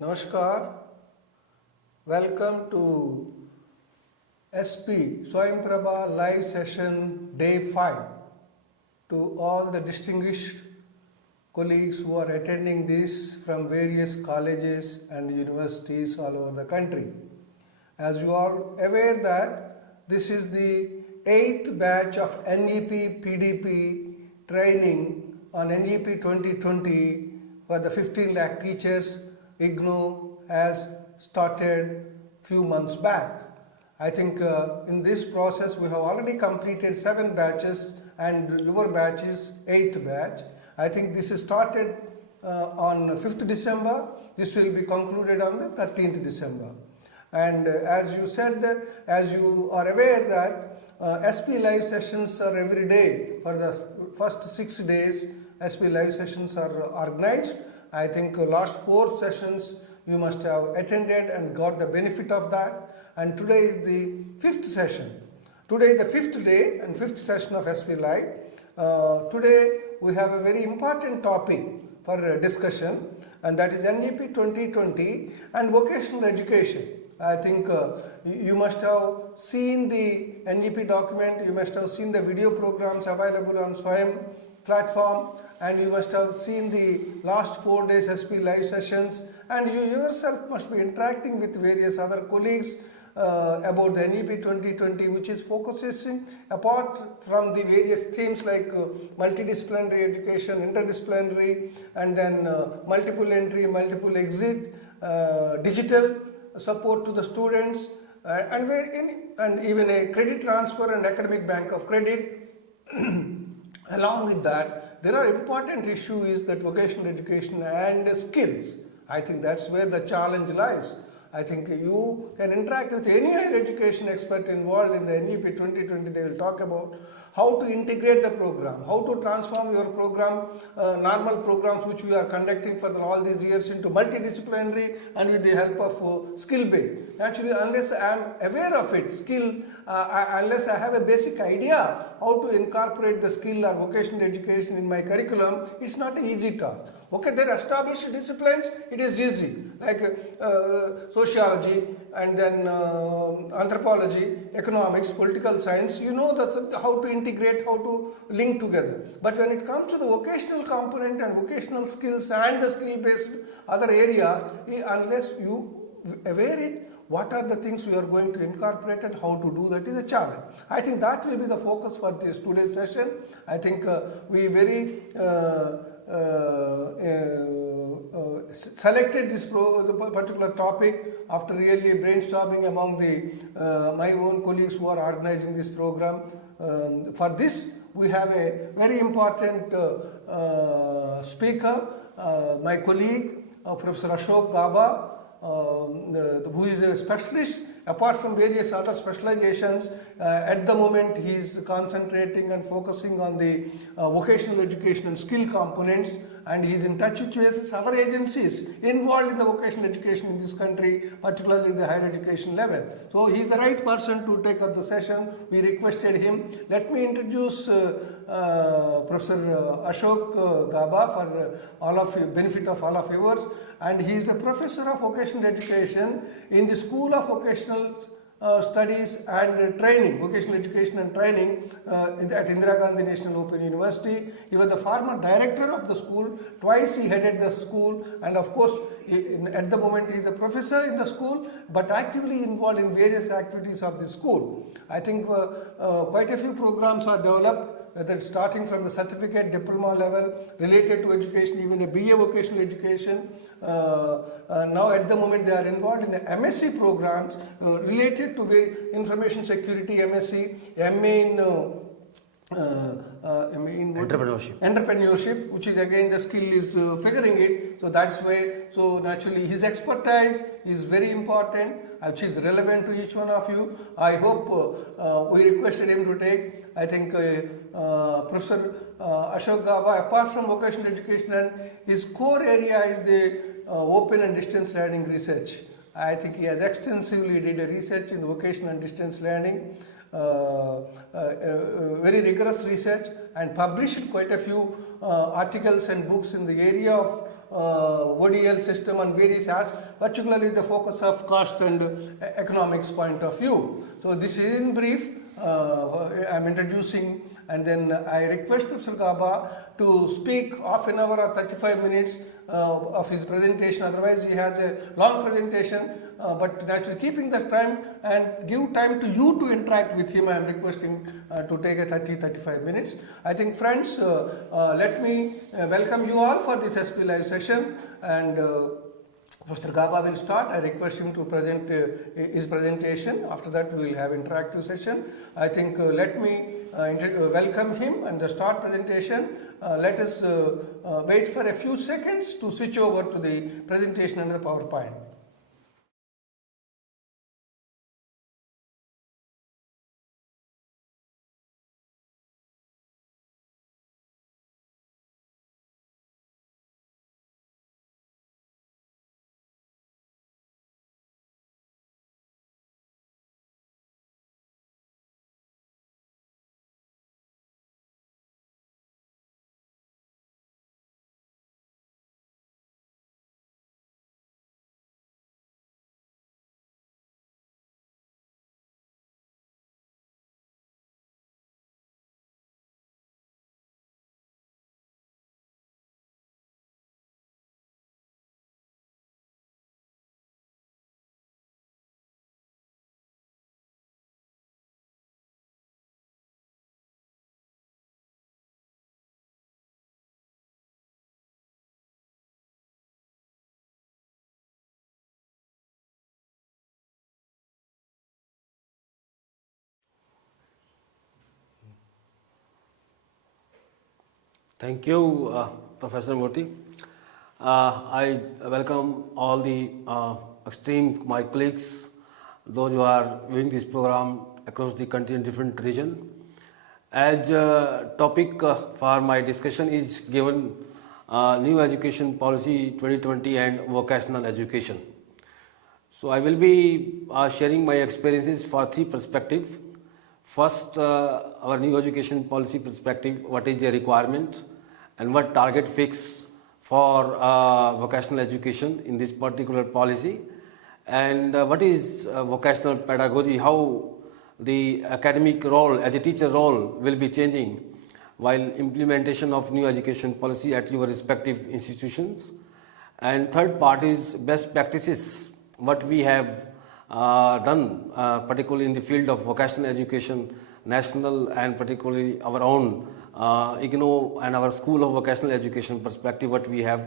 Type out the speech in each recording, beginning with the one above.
Namaskar. Welcome to SP Swayamprabha live session day 5. To all the distinguished colleagues who are attending this from various colleges and universities all over the country. As you are aware that this is the 8th batch of NEP-PDP training on NEP 2020 for the 15 lakh teachers. IGNOU has started few months back. I think in this process we have already completed 7 batches and your batch is 8th batch. I think this is started on 5th December. This will be concluded on the 13th December. And as you said, as you are aware that SP live sessions are every day. For the first 6 days SP live sessions are organized. I think last 4 sessions you must have attended and got the benefit of that. And today is the 5th session. Today the 5th day and 5th session of SP Live. Today we have a very important topic for discussion, and that is NEP 2020 and vocational education. I think you must have seen the NEP document, you must have seen the video programs available on Swayam platform, and you must have seen the last 4 days SP live sessions, and you yourself must be interacting with various other colleagues about the NEP 2020, which is focusing apart from the various themes like multidisciplinary education, interdisciplinary, and then multiple entry, multiple exit, digital support to the students, and even a credit transfer and academic bank of credit. Along with that, there are important issues that vocational education and skills. I think that's where the challenge lies. I think you can interact with any higher education expert involved in the NEP 2020. They will talk about how to integrate the program, how to transform your program, normal programs which we are conducting for all these years into multidisciplinary and with the help of skill-based. Actually, unless I am aware of it, unless I have a basic idea how to incorporate the skill or vocational education in my curriculum, it's not an easy task. Okay, there are established disciplines, it is easy, like sociology and then anthropology, economics, political science. You know how to integrate, how to link together. But when it comes to the vocational component and vocational skills and the skill-based other areas, unless you aware it, what are the things we are going to incorporate and how to do that is a challenge. I think that will be the focus for this today's session. I think we very selected this particular topic after really brainstorming among my own colleagues who are organizing this program. For this, we have a very important speaker, my colleague, Professor Ashok Gaba, who is a specialist apart from various other specializations. At the moment he is concentrating and focusing on the vocational education and skill components, and he is in touch with various other agencies involved in the vocational education in this country, particularly the higher education level. So he is the right person to take up the session. We requested him. Let me introduce Professor Ashok Gaba for all of you, benefit of all of yours, and he is the professor of vocational education in the School of Vocational Studies and Training, Vocational Education and Training at Indira Gandhi National Open University. He was the former director of the school. Twice he headed the school, and of course at the moment he is a professor in the school but actively involved in various activities of the school. I think quite a few programs are developed, whether starting from the certificate, diploma level, related to education, even a BA vocational education. Now at the moment they are involved in the MSc programs related to information security, MSc, MA in entrepreneurship, which is again the skill is figuring it. So that's why, so naturally his expertise is very important, which is relevant to each one of you. I hope we requested him to take. I think Professor Ashok Gaba, apart from vocational education, and his core area is the open and distance learning research. I think he has extensively did a research in vocational and distance learning. very rigorous research and published quite a few articles and books in the area of ODL system on various aspects, particularly the focus of cost and economics point of view. So this is in brief. I am introducing, and then I request Professor Gaba to speak half an hour or 35 minutes of his presentation. Otherwise he has a long presentation, but naturally keeping this time and give time to you to interact with him, I am requesting to take a 30-35 minutes. I think friends, let me welcome you all for this SP Live session, and Professor Gaba will start. I request him to present his presentation. After that we will have interactive session. I think let me welcome him and start presentation. Let us wait for a few seconds to switch over to the presentation and the PowerPoint. Thank you, Professor Murthy. I welcome all the my colleagues, those who are viewing this program across the country in different regions. As topic for my discussion is given New Education Policy 2020 and Vocational Education. So I will be sharing my experiences for three perspectives. First, our new education policy perspective, what is the requirement and what target fix for vocational education in this particular policy, and what is vocational pedagogy, how the academic role as a teacher role will be changing while implementation of new education policy at your respective institutions. And third part is best practices, what we have done, particularly in the field of vocational education, national and particularly our own IGNO and our School of Vocational Education perspective, what we have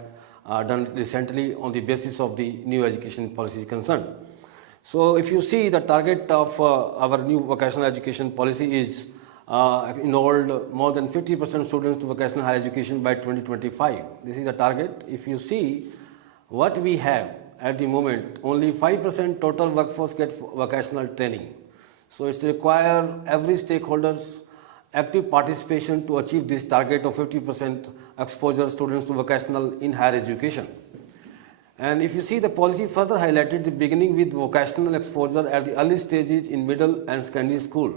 done recently on the basis of the new education policy concerned. So if you see the target of our new vocational education policy is enrolled more than 50% students to vocational higher education by 2025. This is the target. If you see what we have at the moment, only 5% total workforce get vocational training. So it's require every stakeholder's active participation to achieve this target of 50% exposure students to vocational in higher education. And if you see the policy further highlighted the beginning with vocational exposure at the early stages in middle and secondary school.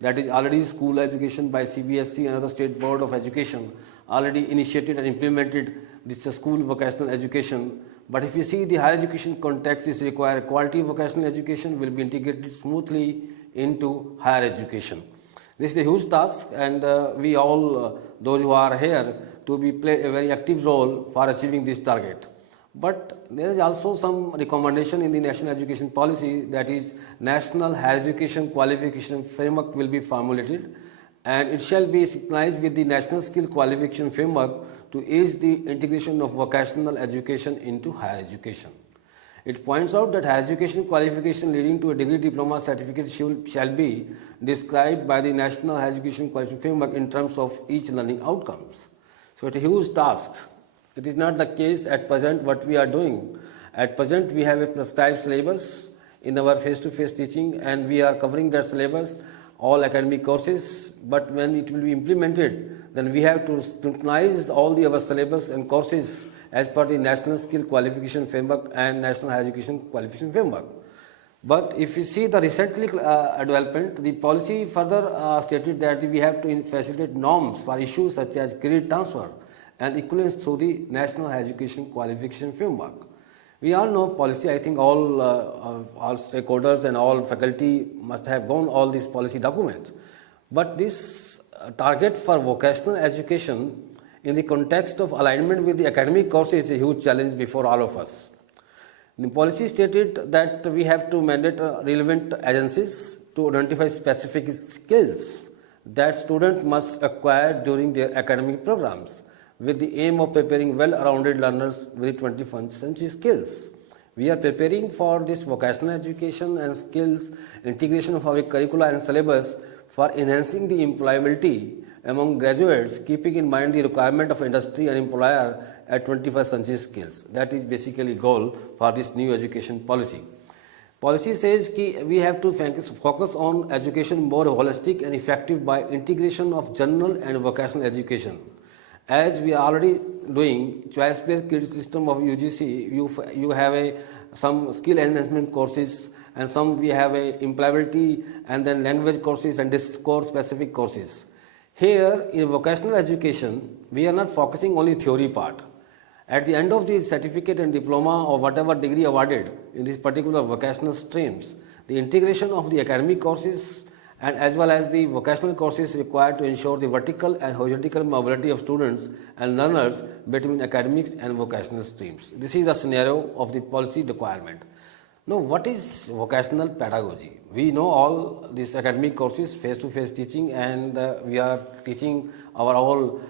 That is already school education by CBSE and other state board of education already initiated and implemented this school vocational education. But if you see the higher education context is require quality vocational education will be integrated smoothly into higher education. This is a huge task, and we all, those who are here, to be play a very active role for achieving this target. But there is also some recommendation in the national education policy, that is national higher education qualification framework will be formulated, and it shall be synchronized with the national skill qualification framework to ease the integration of vocational education into higher education. It points out that higher education qualification leading to a degree, diploma, certificate shall be described by the national higher education qualification framework in terms of each learning outcomes. So it's a huge task. It is not the case at present what we are doing. At present we have a prescribed syllabus in our face-to-face teaching, and we are covering that syllabus, all academic courses, but when it will be implemented, then we have to scrutinize all the our syllabus and courses as per the National Skill Qualification Framework and National Higher Education Qualification Framework. But if you see the recently development, the policy further stated that we have to facilitate norms for issues such as credit transfer and equivalence through the National Education Qualification Framework. We all know policy. I think all stakeholders and all faculty must have gone all these policy documents. But this target for vocational education in the context of alignment with the academic courses is a huge challenge before all of us. The policy stated that we have to mandate relevant agencies to identify specific skills that students must acquire during their academic programs with the aim of preparing well-rounded learners with 21st century skills. We are preparing for this vocational education and skills integration of our curricula and syllabus for enhancing the employability among graduates, keeping in mind the requirement of industry and employer at 21st century skills. That is basically goal for this new education policy. Policy says that we have to focus on education more holistic and effective by integration of general and vocational education. As we are already doing choice-based credit system of UGC, you have some skill enhancement courses, and some we have employability and then language courses and course specific courses. Here in vocational education, we are not focusing only theory part. At the end of the certificate and diploma or whatever degree awarded in these particular vocational streams, the integration of the academic courses and as well as the vocational courses required to ensure the vertical and horizontal mobility of students and learners between academics and vocational streams. This is the scenario of the policy requirement. Now, what is vocational pedagogy? We know all these academic courses, face-to-face teaching, and we are teaching our all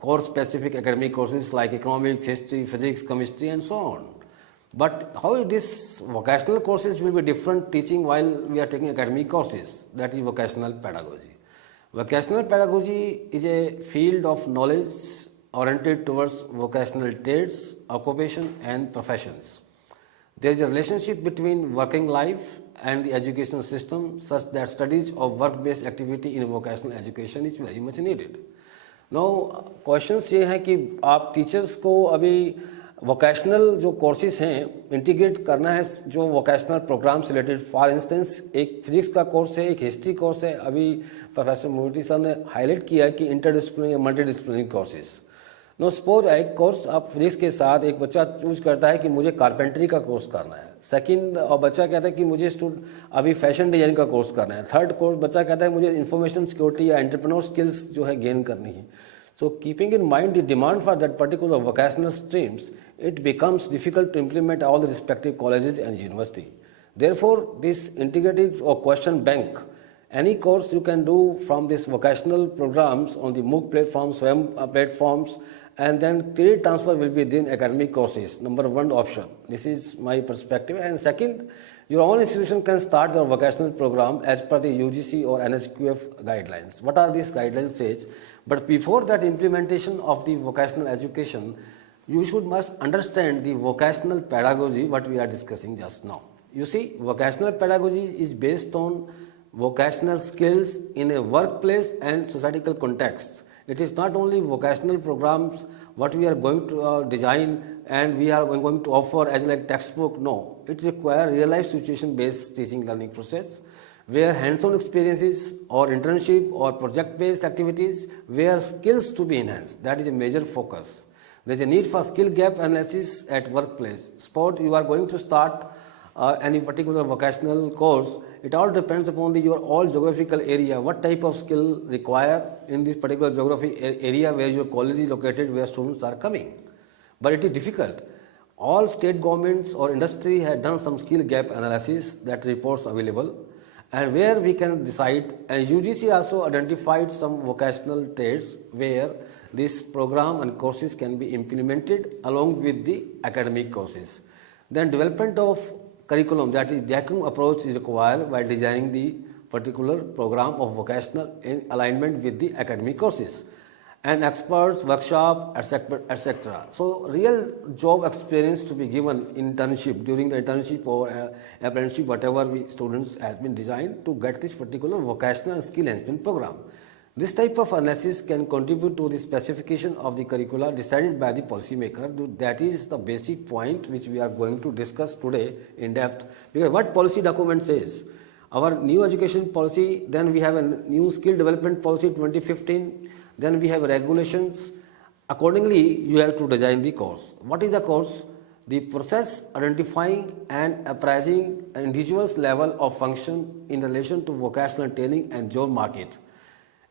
course-specific academic courses like economics, history, physics, chemistry, and so on. But how these vocational courses will be different teaching while we are taking academic courses? That is vocational pedagogy. Vocational pedagogy is a field of knowledge oriented towards vocational trades, occupation, and professions. There is a relationship between working life and the education system such that studies of work-based activity in vocational education is very much needed. Now, questions ये हैं कि आप teachers को अभी vocational जो courses हैं integrate करना है जो वोकेशनल प्रोग्राम से रिलेटेड. फॉर इंस्टेंस एक फिजिक्स का कोर्स है, एक हिस्ट्री कोर्स है. अभी प्रोफेसर मुर्ती सर ने हाईलाइट किया है कि इंटरडिसिप्लिनरी या मल्टीडिसिप्लिनरी कोर्सेज. नो सपोज एक कोर्स आप फिजिक्स के साथ एक बच्चा चूज करता है कि मुझे कारपेंटरी का कोर्स करना है. सेकंड और बच्चा कहता है कि मुझे अभी फैशन डिजाइन का कोर्स करना है. थर्ड कोर्स बच्चा कहता है मुझे इंफॉर्मेशन सिक्योरिटी या एंटरप्रेन्योर स्किल्स जो है गेन करनी है. So keeping in mind the demand for that particular vocational streams, it becomes difficult to implement all the respective colleges and university. Therefore, this integrated or question bank, any course you can do from these vocational programs on the MOOC platforms, SWAYAM platforms, and then credit transfer will be then academic courses. Number one option. This is my perspective. And second, your own institution can start your vocational program as per the UGC or NSQF guidelines. What are these guidelines says? But before that implementation of the vocational education, you must understand the vocational pedagogy, what we are discussing just now. You see, vocational pedagogy is based on vocational skills in a workplace and societal context. It is not only vocational programs what we are going to design and we are going to offer as like textbook. No, it requires real life situation based teaching learning process where hands-on experiences or internship or project-based activities where skills to be enhanced. That is a major focus. There is a need for skill gap analysis at workplace. Suppose you are going to start any particular vocational course, it all depends upon your all geographical area, what type of skill required in this particular geography area where your college is located, where students are coming. But it is difficult. All state governments or industry have done some skill gap analysis, that reports available, and where we can decide, and UGC also identified some vocational trades where this program and courses can be implemented along with the academic courses. Then development of curriculum, that is DACUM approach is required while designing the particular program of vocational in alignment with the academic courses. And experts, workshop, etc. So real job experience to be given internship during the internship or apprenticeship, whatever students has been designed to get this particular vocational skill enhancement program. This type of analysis can contribute to the specification of the curricula decided by the policymaker. That is the basic point which we are going to discuss today in depth. Because what policy document says? Our new education policy, then we have a new skill development policy 2015, then we have regulations. Accordingly, you have to design the course. What is the course? The process identifying and appraising individual's level of function in relation to vocational training and job market.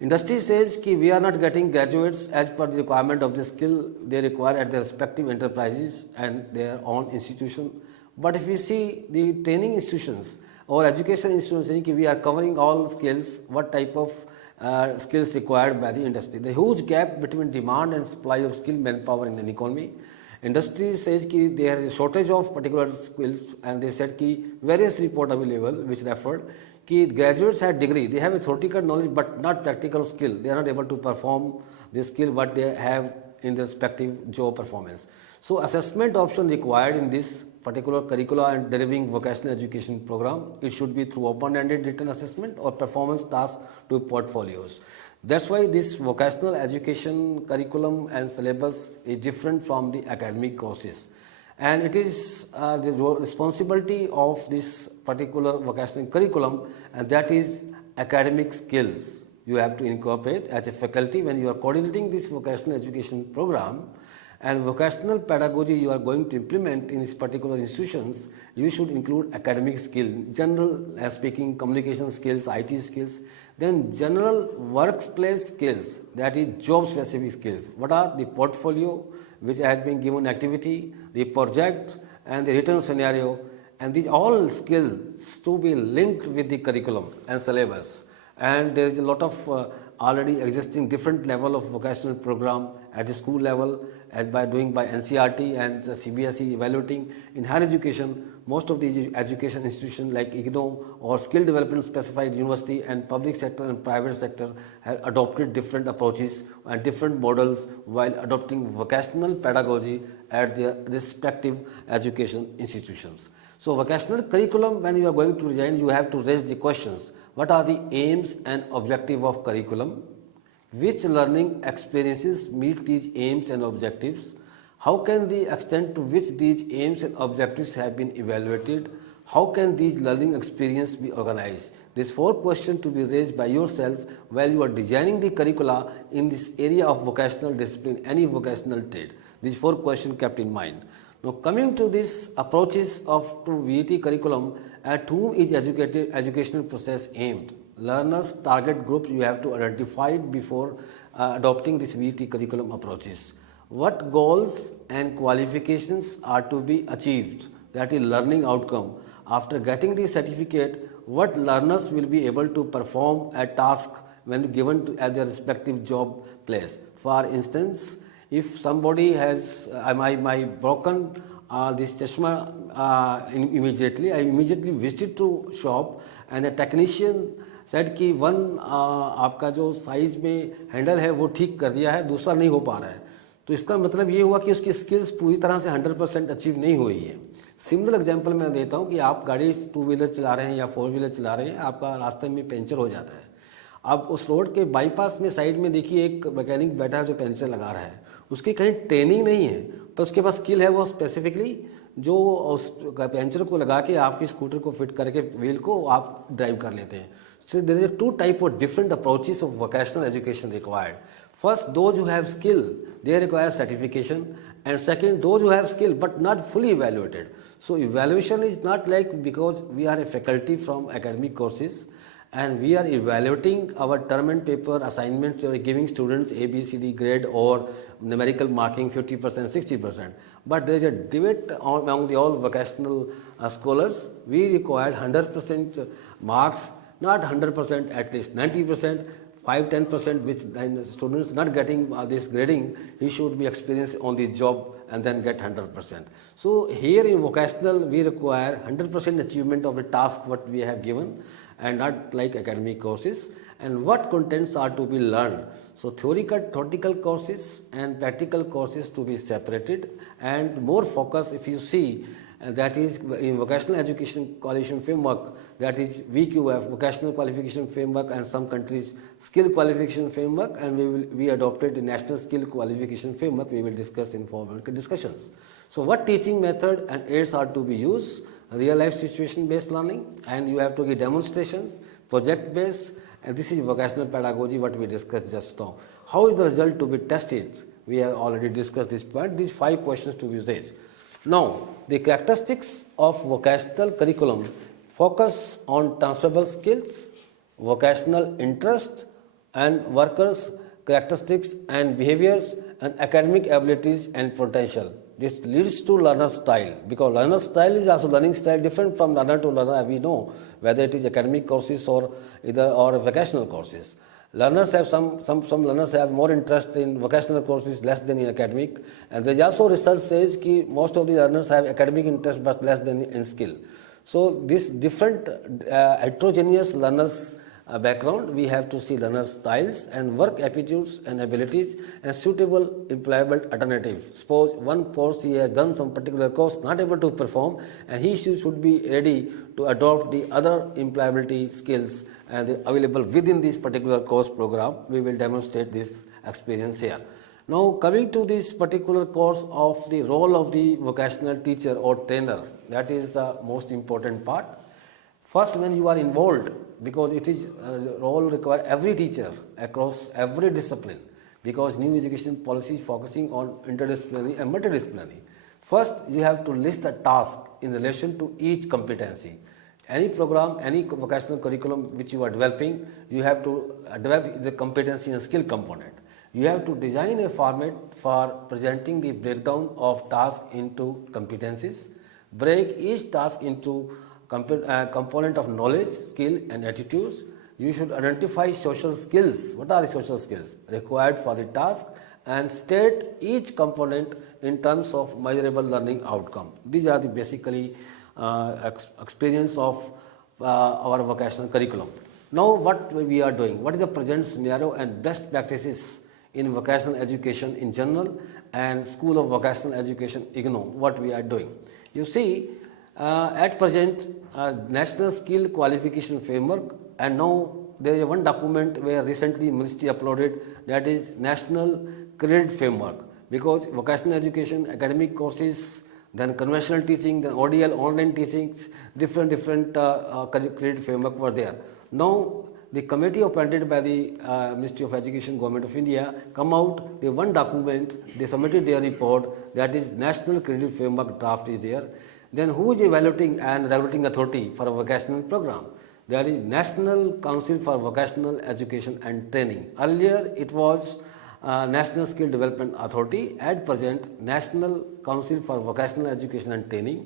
Industry says that we are not getting graduates as per the requirement of the skill they require at their respective enterprises and their own institution. But if we see the training institutions or education institutions saying that we are covering all skills, what type of skills required by the industry. The huge gap between demand and supply of skilled manpower in an economy. Industry says that there is a shortage of particular skills, and they said that various reports available which referred that graduates had degree, they have a theoretical knowledge but not practical skill. They are not able to perform the skill what they have in their respective job performance. So assessment option required in this particular curricula and delivering vocational education program, it should be through open-ended written assessment or performance tasks to portfolios. That's why this vocational education curriculum and syllabus is different from the academic courses. And it is the responsibility of this particular vocational curriculum, and that is academic skills. You have to incorporate as a faculty when you are coordinating this vocational education program, and vocational pedagogy you are going to implement in these particular institutions. You should include academic skill, general speaking, communication skills, IT skills, then general workplace skills, that is job specific skills. What are the portfolio which has been given activity, the project and the written scenario, and these all skills to be linked with the curriculum and syllabus. And there is a lot of already existing different level of vocational program at the school level as by doing by NCERT and CBSE evaluating. In higher education, most of the education institutions like IGNOU or skill development specified university and public sector and private sector have adopted different approaches and different models while adopting vocational pedagogy at their respective education institutions. So vocational curriculum, when you are going to design, you have to raise the questions. What are the aims and objective of curriculum? Which learning experiences meet these aims and objectives? How can the extent to which these aims and objectives have been evaluated? How can these learning experiences be organized? These 4 questions to be raised by yourself while you are designing the curricula in this area of vocational discipline, any vocational trade. These 4 questions kept in mind. Now coming to these approaches of to VET curriculum, at whom is educational process aimed? Learners target groups you have to identify before adopting this VET curriculum approaches. What goals and qualifications are to be achieved, that is learning outcome. After getting the certificate, what learners will be able to perform a task when given at their respective job place. For instance, if somebody has my broken this chashma immediately, I immediately visited to shop and the technician said कि one आपका जो size में handle है वो ठीक कर दिया है, दूसरा नहीं हो पा रहा है. तो इसका मतलब ये हुआ कि उसकी स्किल्स पूरी तरह से 100% अचीव नहीं हुई है. सिमिलर एग्जांपल मैं देता हूँ कि आप गाड़ी 2 व्हीलर चला रहे हैं या 4 व्हीलर चला रहे हैं, आपका रास्ते में पंचर हो जाता है. अब उस रोड के बाईपास में साइड में देखिए एक मैकेनिक बैठा है जो पंचर लगा रहा है. उसकी कहीं ट्रेनिंग नहीं है, पर उसके पास स्किल है, वो स्पेसिफिकली जो उस पंचर को लगा के आपकी स्कूटर को फिट करके व्हील को आप ड्राइव कर लेते हैं. So there is a 2 type of different approaches of vocational education required. First, those who have skill, they require certification, and second, those who have skill but not fully evaluated. So evaluation is not like because we are a faculty from academic courses and we are evaluating our term and paper assignments or giving students A, B, C, D grade or numerical marking 50%, 60%. But there is a debate among the all vocational scholars. We require 100% marks, not 100%, at least 90%, 5-10%, which then students not getting this grading, he should be experienced on the job and then get 100%. So here in vocational, we require 100% achievement of the task what we have given, and not like academic courses. And what contents are to be learned. So theoretical courses and practical courses to be separated, and more focus if you see, that is in vocational education coalition framework, that is VQF, Vocational Qualification Framework, and some countries Skill Qualification Framework, and we adopted the National Skill Qualification Framework. We will discuss in formal discussions. So what teaching method and aids are to be used? Real life situation based learning, and you have to give demonstrations, project based, and this is vocational pedagogy what we discussed just now. How is the result to be tested? We have already discussed this point. These 5 questions to be raised. Now, the characteristics of vocational curriculum focus on transferable skills, vocational interest, and workers' characteristics and behaviors, and academic abilities and potential. This leads to learner style, because learner style is also learning style different from learner to learner. We know whether it is academic courses or vocational courses. Learners have some learners have more interest in vocational courses less than in academic, and there is also research says that most of the learners have academic interest but less than in skill. So this different heterogeneous learners background, we have to see learner styles and work aptitudes and abilities and suitable employable alternative. Suppose one course he has done some particular course, not able to perform, and he should be ready to adopt the other employability skills and available within this particular course program. We will demonstrate this experience here. Now coming to this particular course of the role of the vocational teacher or trainer, that is the most important part. First, when you are involved, because it is role require every teacher across every discipline, because new education policy is focusing on interdisciplinary and multidisciplinary. First, you have to list a task in relation to each competency. Any program, any vocational curriculum which you are developing, you have to develop the competency and skill component. You have to design a format for presenting the breakdown of tasks into competencies, break each task into component of knowledge, skill and attitudes. You should identify social skills. What are the social skills required for the task, and state each component in terms of measurable learning outcome. These are the basically experience of our vocational curriculum. Now what we are doing, what is the present scenario and best practices in vocational education in general and School of Vocational Education IGNOU, what we are doing. You see, at present, National Skill Qualification Framework, and now there is one document where recently Ministry uploaded, that is National Credit Framework, because vocational education, academic courses, then conventional teaching, then ODL, online teachings, different credit framework were there. Now the committee appointed by the Ministry of Education, Government of India, come out, they one document, they submitted their report, that is National Credit Framework draft is there. Then who is evaluating and regulating authority for a vocational program? There is National Council for Vocational Education and Training. Earlier it was National Skill Development Authority, at present National Council for Vocational Education and Training.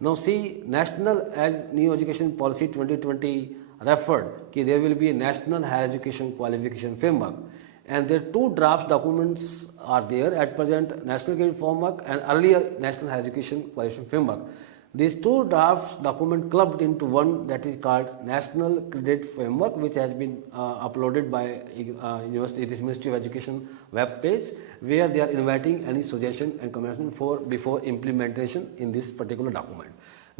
Now see, national, as New Education Policy 2020 referred, there will be a National Higher Education Qualification Framework, and there 2 draft documents are there at present, National Credit Framework and earlier National Higher Education Qualification Framework. These 2 drafts document clubbed into one, that is called National Credit Framework, which has been uploaded by Ministry of Education web page, where they are inviting any suggestion and comments before implementation in this particular document.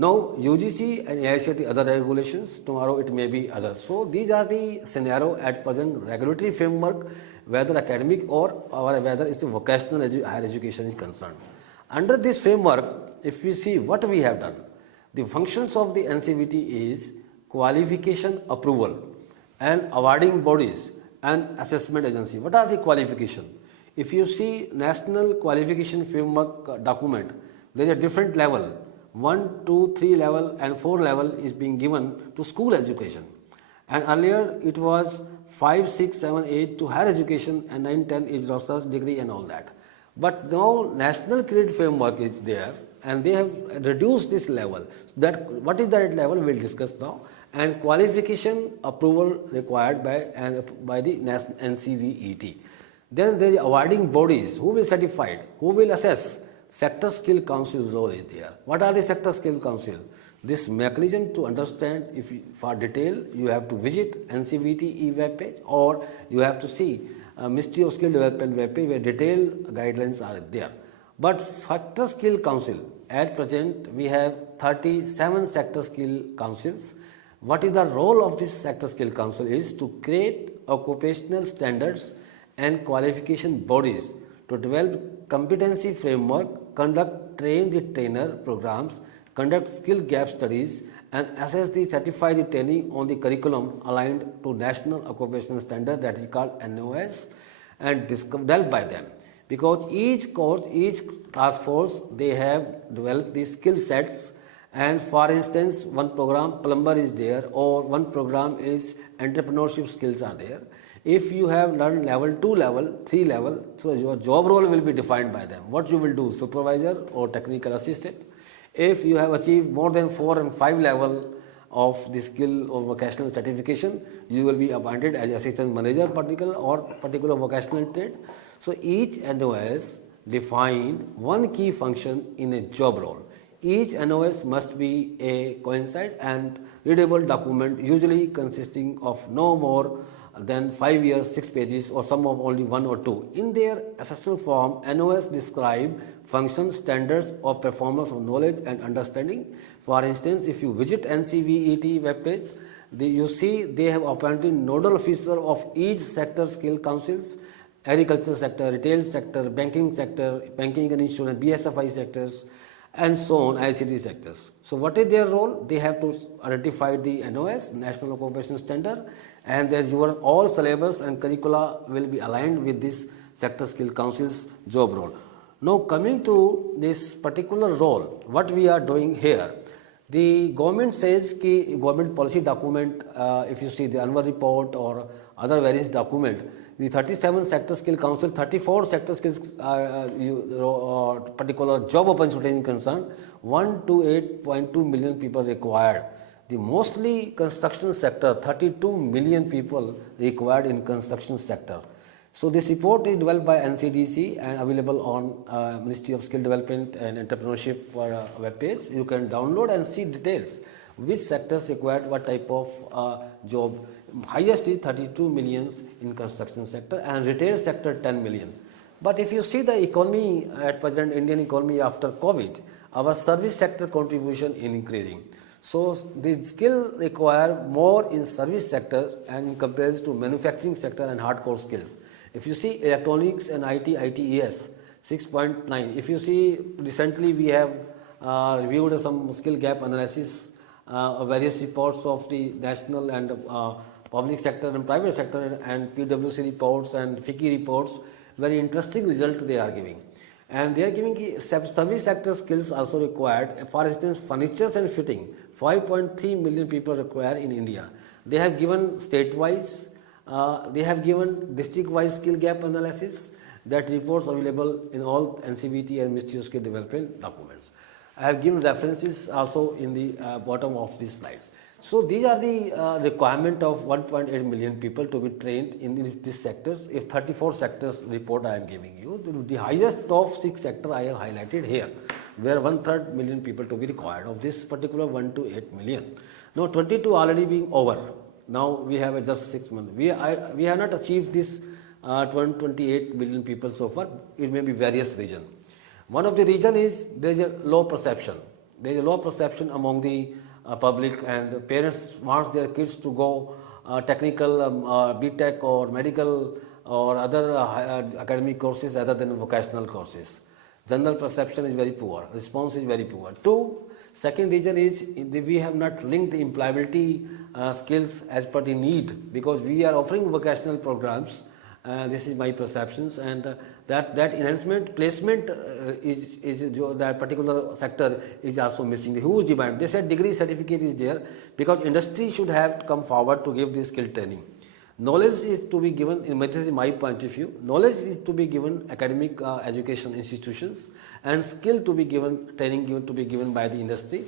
Now UGC and AICTE other regulations, tomorrow it may be others. So these are the scenario at present, regulatory framework, whether academic or whether it's a vocational higher education is concerned. Under this framework, if we see what we have done, the functions of the NCVT is qualification approval and awarding bodies and assessment agency. What are the qualification? If you see National Qualification Framework document, there is a different level, 1, 2, 3 level and 4 level is being given to school education, and earlier it was 5, 6, 7, 8 to higher education, and 9, 10 is research degree and all that. But now National Credit Framework is there, and they have reduced this level. That what is that level we will discuss now, and qualification approval required by the NCVET. Then there is awarding bodies who will certify, who will assess. Sector Skill Council's role is there. What are the Sector Skill Council? This mechanism to understand, if you, for detail, you have to visit NCVT web page, or you have to see Ministry of Skill Development web page where detailed guidelines are there. But Sector Skill Council, at present we have 37 Sector Skill Councils, What is the role of this sector skill council is to create occupational standards and qualification bodies to develop competency framework, conduct train the trainer programs, conduct skill gap studies, and assess the certify the training on the curriculum aligned to national occupational standard, that is called NOS, and developed by them. Because each course, each task force, they have developed these skill sets. And for instance, one program plumber is there, or one program is entrepreneurship skills are there. If you have learned level 2 level, 3 level, so your job role will be defined by them. What you will do, supervisor or technical assistant. If you have achieved more than 4 and 5 level of the skill or vocational certification, you will be appointed as assistant manager particular vocational trade. So each NOS define one key function in a job role. Each NOS must be a coincide and readable document, usually consisting of no more than 5 years, 6 pages, or some of only 1 or 2. In their assessment form, NOS describe functions, standards of performance of knowledge and understanding. For instance, if you visit NCVET webpage, you see they have appointed nodal officer of each sector skill councils, agriculture sector, retail sector, banking and insurance, BSFI sectors, and so on, ICT sectors. So what is their role? They have to identify the NOS, National Occupation Standard, and your all syllabus and curricula will be aligned with this sector skill council's job role. Now coming to this particular role, what we are doing here, the government says कि government policy document, if you see the annual report or other various document, the 37 sector skill council, 34 sector skills particular job opportunity is concerned, 1 to 8.2 million people required. The mostly construction sector, 32 million people required in construction sector. So this report is developed by NCDC and available on Ministry of Skill Development and Entrepreneurship web page. You can download and see details which sectors required what type of job. Highest is 32 millions in construction sector and retail sector 10 million. But if you see the economy at present, Indian economy after COVID, our service sector contribution is increasing. So the skill require more in service sector and in comparison to manufacturing sector and hardcore skills. If you see electronics and ITES 6.9. If you see recently we have reviewed some skill gap analysis, various reports of the national and public sector and private sector and PwC reports and FICCI reports. Very interesting result they are giving. And they are giving service sector skills also required. For instance, furnitures and fitting, 5.3 million people require in India. They have given state-wise, they have given district-wise skill gap analysis. That reports available in all NCVT and Ministry of Skill Development documents. I have given references also in the bottom of these slides. So these are the requirement of 1.8 million people to be trained in these sectors. If 34 sectors report I am giving you, the highest top 6 sector I have highlighted here, where 1/3 million people to be required of this particular 1 to 8 million. Now 22 already being over. Now we have just 6 months. We have not achieved this 28 million people so far. It may be various reasons. One of the reason is there is a low perception. There is a low perception among the public, and parents want their kids to go technical, BTech or medical or other academic courses other than vocational courses. General perception is very poor. Response is very poor. Second reason is we have not linked the employability skills as per the need, because we are offering vocational programs. This is my perceptions, and that enhancement placement is that particular sector is also missing. The huge demand. They said degree certificate is there because industry should have to come forward to give this skill training. Knowledge is to be given, this is my point of view, knowledge is to be given academic education institutions, and skill to be given, training to be given by the industry,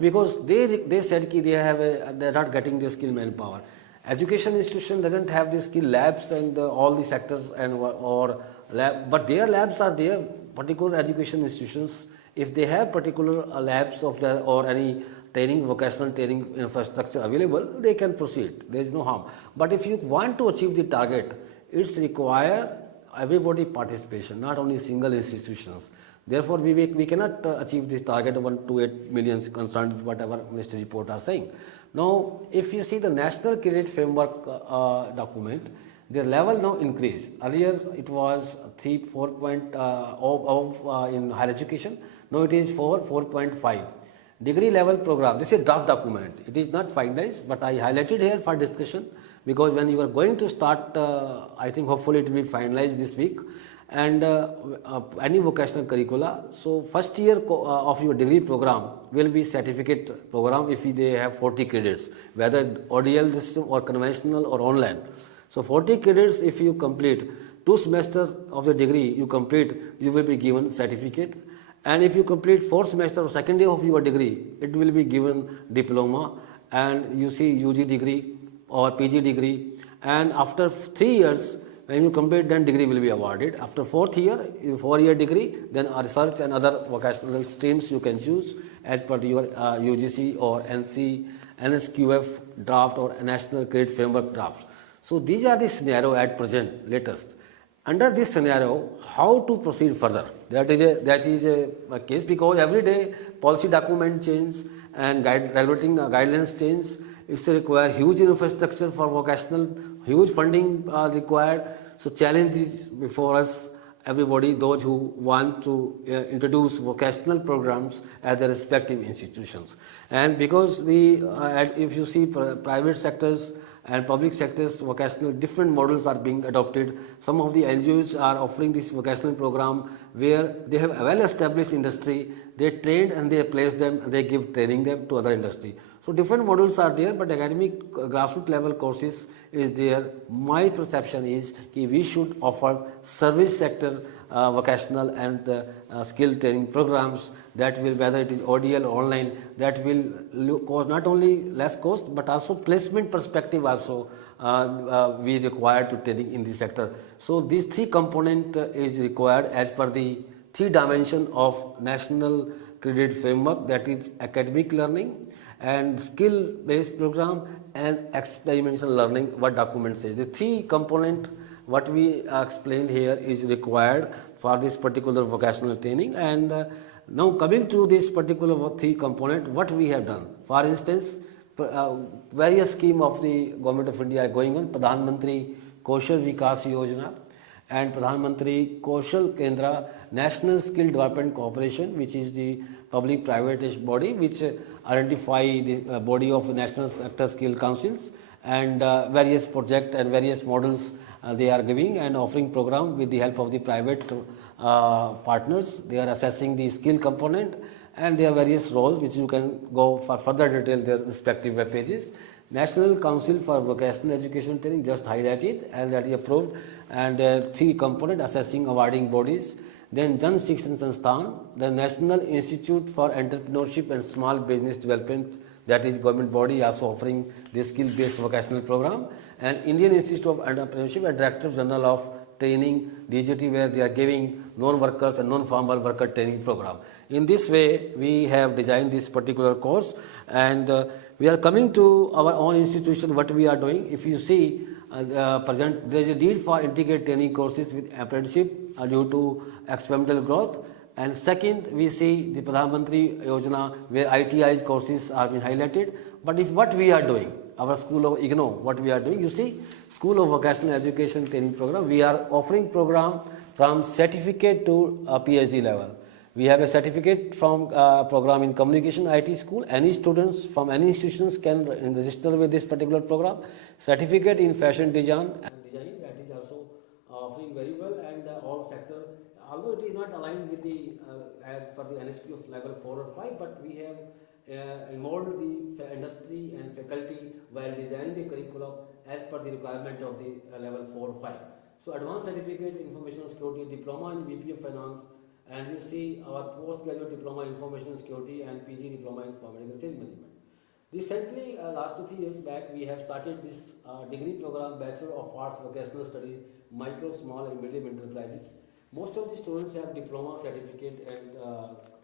because they said they are not getting the skill manpower. Education institution doesn't have the skill labs and all the sectors or lab, but their labs are there. Particular education institutions, if they have particular labs of the or any training, vocational training infrastructure available, they can proceed. There is no harm. But if you want to achieve the target, it's require everybody participation, not only single institutions. Therefore, we cannot achieve this target of 128 million concerned, whatever ministry report are saying. Now, if you see the National Credit Framework document, their level now increased. Earlier, it was 4 point in higher education. Now it is 4.5. Degree level program. This is a draft document. It is not finalized, but I highlighted here for discussion because when you are going to start, I think hopefully it will be finalized this week. And any vocational curricula. So first year of your degree program will be certificate program if they have 40 credits, whether ODL system or conventional or online. So 40 credits if you complete 2 semesters of the degree you complete, you will be given certificate. And if you complete 4 semester or second year of your degree, it will be given diploma, and you see UG degree or PG degree. And after 3 years, when you complete, then degree will be awarded. After 4th year, 4-year degree, then a research and other vocational streams you can choose as per your UGC or NSQF draft or National Credit Framework draft. So these are the scenario at present, latest. Under this scenario, how to proceed further? That is a case, because every day policy document change and regulating guidelines change. It's require huge infrastructure for vocational, huge funding required. So challenge is before us, everybody, those who want to introduce vocational programs at their respective institutions. And because if you see private sectors and public sectors, vocational different models are being adopted. Some of the NGOs are offering this vocational program where they have a well-established industry, they trained and they place them and they give training them to other industry. So different models are there, but academic grassroots level courses is there. My perception is that we should offer service sector vocational and skill training programs that will, whether it is ODL or online, that will cost not only less cost but also placement perspective also we require to training in this sector. So these 3 component is required as per the 3 dimension of National Credit Framework, that is academic learning and skill based program and experimental learning, what document says. The 3 component what we explained here is required for this particular vocational training. And now coming to this particular 3 component, what we have done. For instance, various scheme of the Government of India are going on. Pradhan Mantri Kaushal Vikas Yojana and Pradhan Mantri Kaushal Kendra National Skill Development Corporation, which is the public private body which identify the body of national sector skill councils, and various project and various models they are giving and offering program with the help of the private partners. They are assessing the skill component and there are various roles which you can go for further detail their respective web pages. National Council for Vocational Education Training, just highlighted and that is approved, and 3 component assessing awarding bodies. Then Jan Shikshan Sansthan, the National Institute for Entrepreneurship and Small Business Development, that is government body also offering the skill based vocational program, and Indian Institute of Entrepreneurship and Director General of Training DGT, where they are giving non-workers and non-formal worker training program. In this way we have designed this particular course, and we are coming to our own institution. What we are doing, if you see present, there is a need for integrated training courses with apprenticeship due to experimental growth. And second, we see the Pradhan Mantri Yojana where ITI's courses are being highlighted. But if what we are doing, our school of IGNO, what we are doing, you see, School of Vocational Education Training Program, we are offering program from certificate to PhD level. We have a certificate from program in communication IT school. Any students from any institutions can register with this particular program. Certificate in fashion design, that is also offering very well, and all sector, although it is not aligned with the as per the NSQ of level 4 or 5, but we have involved the industry and faculty while designing the curriculum as per the requirement of the level 4 or 5. So advanced certificate in information security, diploma in BPM finance, and you see our postgraduate diploma in information security and PG diploma in informatics sales management. Recently, last 2-3 years back, we have started this degree program, Bachelor of Arts Vocational Studies, Micro, Small and Medium Enterprises. Most of the students have diploma certificate and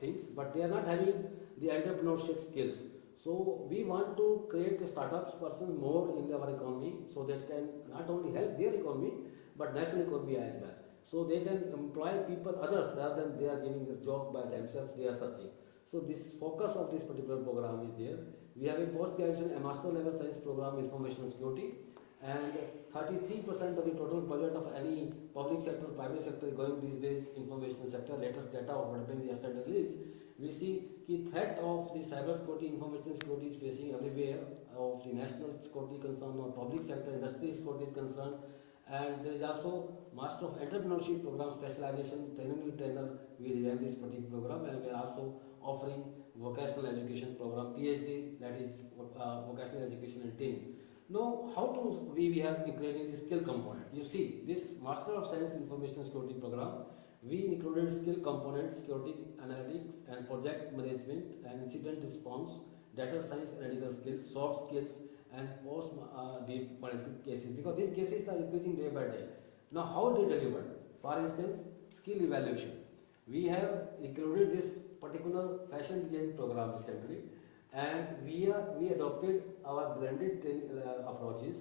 things, but they are not having the entrepreneurship skills. So we want to create a startups person more in our economy, so that can not only help their economy but national economy as well. So they can employ people, others, rather than they are giving the job by themselves, they are searching. So this focus of this particular program is there. We have a post-graduation, a master level science program, information security, and 33% of the total budget of any public sector, private sector going these days, information sector, latest data of what happened yesterday release, we see the threat of the cyber security, information security is facing everywhere, of the national security concern or public sector, industry security is concerned, and there is also Master of Entrepreneurship program specialization, training with trainer, we designed this particular program, and we are also offering vocational education program, PhD, that is vocational education and training. Now, how to we are creating the skill component? You see, this Master of Science Information Security program, we included skill components, security analytics and project management and incident response, data science analytical skills, soft skills, and post management cases, because these cases are increasing day by day. Now, how they deliver? For instance, skill evaluation. We have included this particular fashion design program recently, and we adopted our blended training approaches.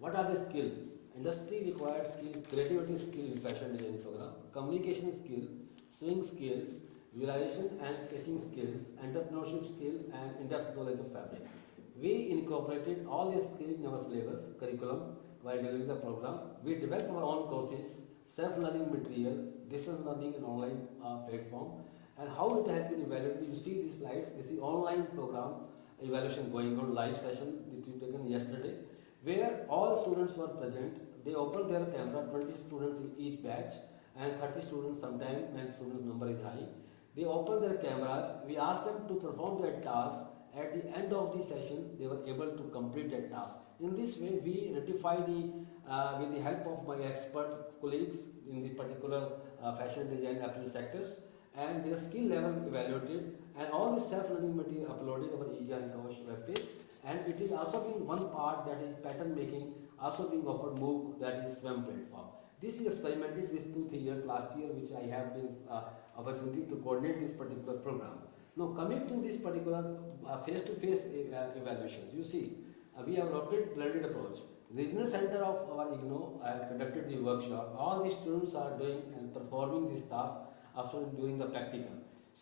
What are the skills? Industry required skill, creativity skill in fashion design program, communication skill, swing skills, visualization and sketching skills, entrepreneurship skill, and in-depth knowledge of fabric. We incorporated all these skills in our syllabus curriculum while delivering the program. We developed our own courses, self-learning material, distance learning and online platform, and how it has been evaluated. You see these slides. This is online program evaluation going on, live session which was taken yesterday, where all students were present. They opened their camera, 20 students in each batch and 30 students sometimes when students number is high. They opened their cameras. We asked them to perform their task. At the end of the session, they were able to complete that task. In this way, we identify with the help of my expert colleagues in the particular fashion design apparel sectors, and their skill level evaluated, and all the self-learning material uploaded over e-Gyan Coach webpage. And it is also being one part, that is pattern making, also being offered MOOC, that is SWAM platform. This is experimented with 2-3 years last year, which I have been opportunity to coordinate this particular program. Now, coming to this particular face-to-face evaluations, you see, we have adopted blended approach. Regional center of our IGNO conducted the workshop. All the students are doing and performing this task after during the practical.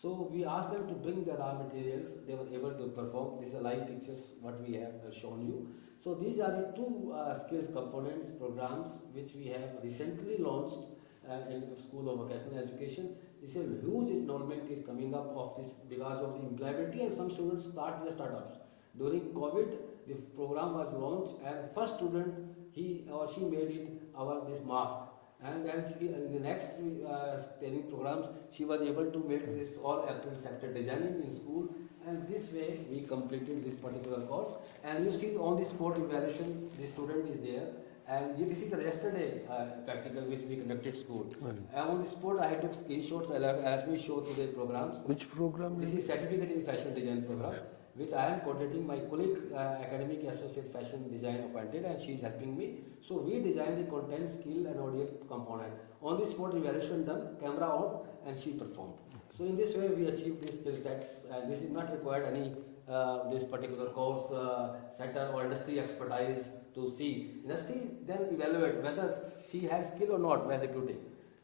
So we asked them to bring the raw materials. They were able to perform. These are live pictures what we have shown you. So these are the two skills components programs which we have recently launched in School of Vocational Education. This is a huge enrollment is coming up of this because of the employability, and some students start their startups. During COVID, the program was launched, and first student, he or she made it our this mask. And then in the next training programs, she was able to make this all apparel sector designing in school, and this way we completed this particular course. And you see on the sport evaluation, the student is there, and this is the yesterday practical which we conducted school. And on the sport, I took screenshots. Let me show to the programs. Which program? This is certificate in fashion design program, which I am coordinating. My colleague, academic associate fashion design appointed, and she is helping me. So we designed the content, skill, and audio component. On the spot evaluation done, camera on, and she performed. So in this way, we achieved these skill sets, and this is not required any this particular course center or industry expertise to see. Industry then evaluate whether she has skill or not while recruiting.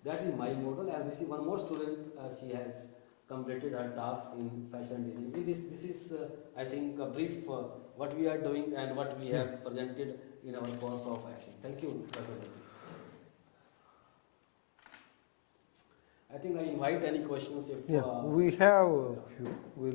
That is my model, and this is one more student. She has completed her task in fashion design. This is, I think, a brief what we are doing and what we have presented in our course of action. Thank you, Dr. Murthy. I think I invite any questions if. We have a few. We'll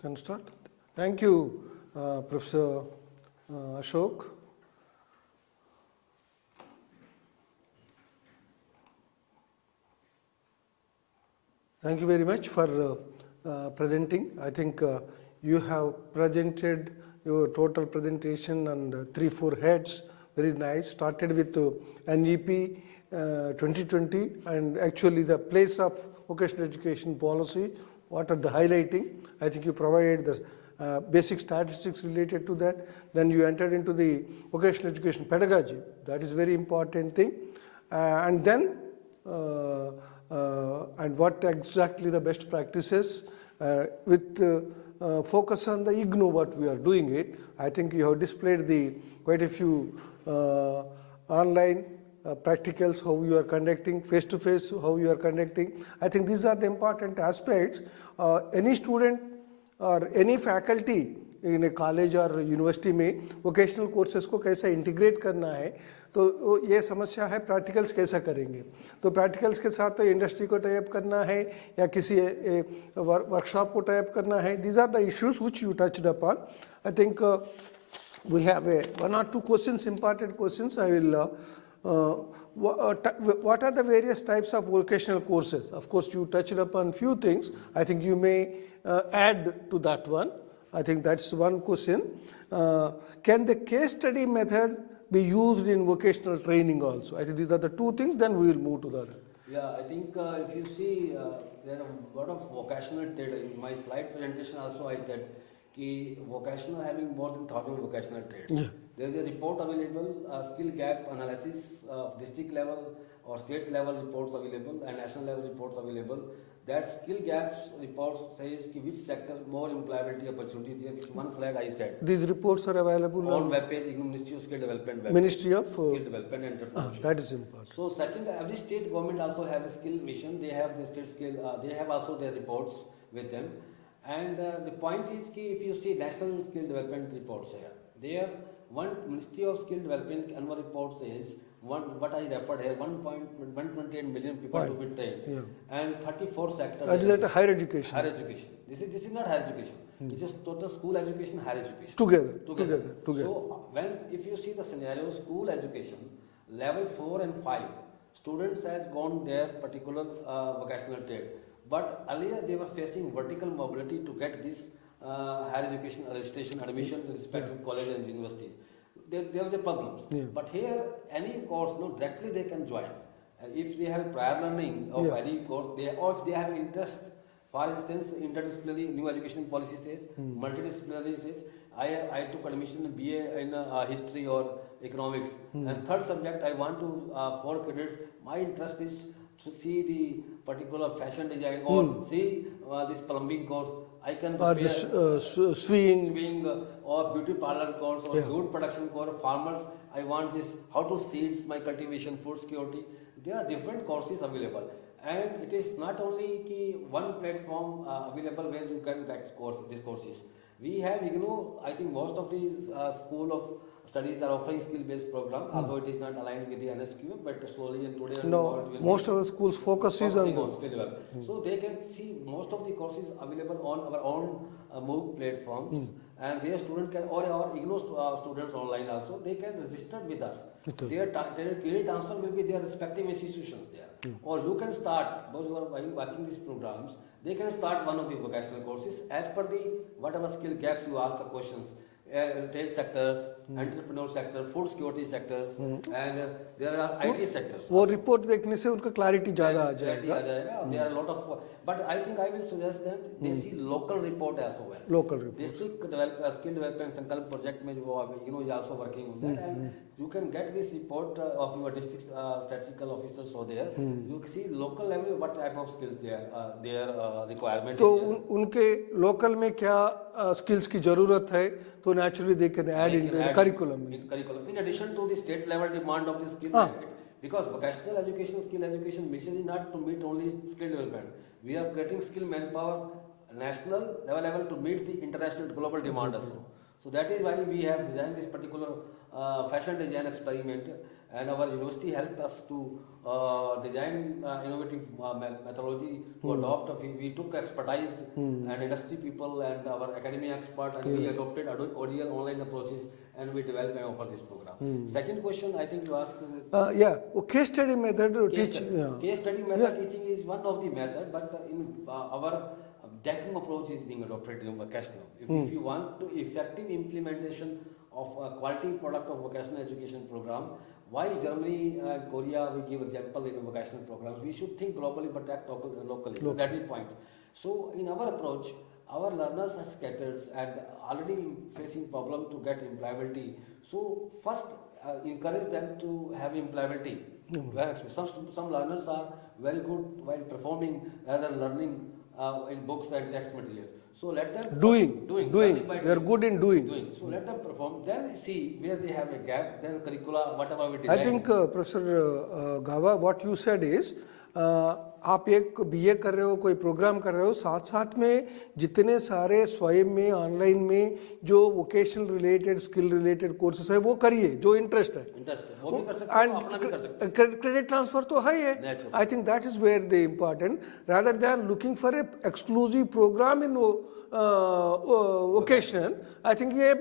can start. Thank you, Professor Ashok. Thank you very much for presenting. I think you have presented your total presentation and 3-4 heads. Very nice. Started with NEP 2020 and actually the place of vocational education policy. What are the highlighting? I think you provided the basic statistics related to that. Then you entered into the vocational education pedagogy. That is very important thing. And then and what exactly the best practices with focus on the IGNO what we are doing it. I think you have displayed the quite a few online practicals, how you are conducting, face-to-face, how you are conducting. I think these are the important aspects. Any student or any faculty in a college or university में vocational courses को कैसा integrate करना है, तो ये समस्या है practicals कैसा करेंगे. तो प्रैक्टिकल्स के साथ तो इंडस्ट्री को टाइप करना है या किसी वर्कशॉप को टाइप करना है. These are the issues which you touched upon. I think we have one or two questions, important questions. I will what are the various types of vocational courses? Of course, you touched upon few things. I think you may add to that one. I think that's one question. Can the case study method be used in vocational training also? I think these are the two things, then we will move to the other. Yeah, I think if you see, there are a lot of vocational trade. In my slide presentation also I said कि vocational having more than 1,000 vocational trades. Yeah. There is a report available, skill gap analysis of district level or state level reports available and national level reports available. That skill gaps report says कि which sector more employability opportunities there. Which one slide I said. These reports are available on web page, Ministry of Skill Development web. Ministry of Skill Development and Entrepreneurship. that is important. So second, every state government also have a skill mission. They have the state skill. They have also their reports with them. And the point is कि if you see national skill development reports here, there one Ministry of Skill Development annual report says what I referred here 1.128 million people to be trained, Yeah. and 34 sectors. That is at higher education. Higher education. This is not higher education. This is total school education, higher education. Together. So when if you see the scenario, school education level 4 and 5, students has gone their particular vocational trade. But earlier they were facing vertical mobility to get this higher education registration admission in respective college and university. There was a problem. Yeah. But here any course, no, directly they can join. If they have prior learning of any course, or if they have interest, for instance, interdisciplinary new education policy says, multidisciplinary says, I took admission in BA in history or economics, and third subject I want to 4 credits. My interest is to see the particular fashion design or see this plumbing course. I can Or prepare the sewing. or beauty parlor course or jute production course. Farmers, I want this how to seeds my cultivation, food security. There are different courses available, and it is not only ki one platform available where you can get these courses. We have, I think most of these school of studies are offering skill-based program, although it is not aligned with the NSQ, but slowly and today No, most of the schools focus is on skill development. So they can see most of the courses available on our own MOOC platforms, and their student can, or our IGNO students online also, they can register with us. Their credit transfer will be their respective institutions there. Or you can start, those who are watching these programs, they can start one of the vocational courses as per the whatever skill gaps you ask the questions. Trade sectors, entrepreneur sector, food security sectors, and there are IT sectors. वो report देखने से उनका clarity ज़्यादा आ जाएगा. There are a lot of, but I think I will suggest them they see local report as well. Local report. District skill development Sankalp project में जो is also working on that, and you can get this report of your district statistical officers so there. You see local level what type of skills their requirement. तो उनके local में क्या skills की ज़रूरत है, तो naturally they can add in the curriculum. In addition to the state level demand of the skill, because vocational education, skill education mission is not to meet only skill development. We are creating skill manpower national level to meet the international global demand also. So that is why we have designed this particular fashion design experiment, and our university helped us to design innovative methodology to adopt. We took expertise and industry people and our academic expert, and we adopted ODL online approaches, and we developed and offer this program. Second question, I think you asked. Case study method teaching. Case study method teaching is one of the method, but in our DECM approach is being adopted in vocational. If you want to effective implementation of a quality product of vocational education program, why Germany and Korea, we give example in vocational programs, we should think globally but act locally. That is point. So in our approach, our learners are scattered and already facing problem to get employability. So first encourage them to have employability. Some learners are very good while performing rather than learning in books and text materials. So let them doing. They are good in doing. So let them perform. Then see where they have a gap. Then curricula, whatever we design. I think Professor Gaba, what you said is आप एक BA कर रहे हो, कोई programme कर रहे हो, साथ साथ में जितने सारे स्वयं में ऑनलाइन में जो vocational related skill related courses है वो करिए जो इंटरेस्ट है, वो भी कर सकते हैं, अपना भी कर सकते हैं. क्रेडिट ट्रांसफर तो है ही. I think that is where the important rather than looking for a exclusive program in vocational. I think that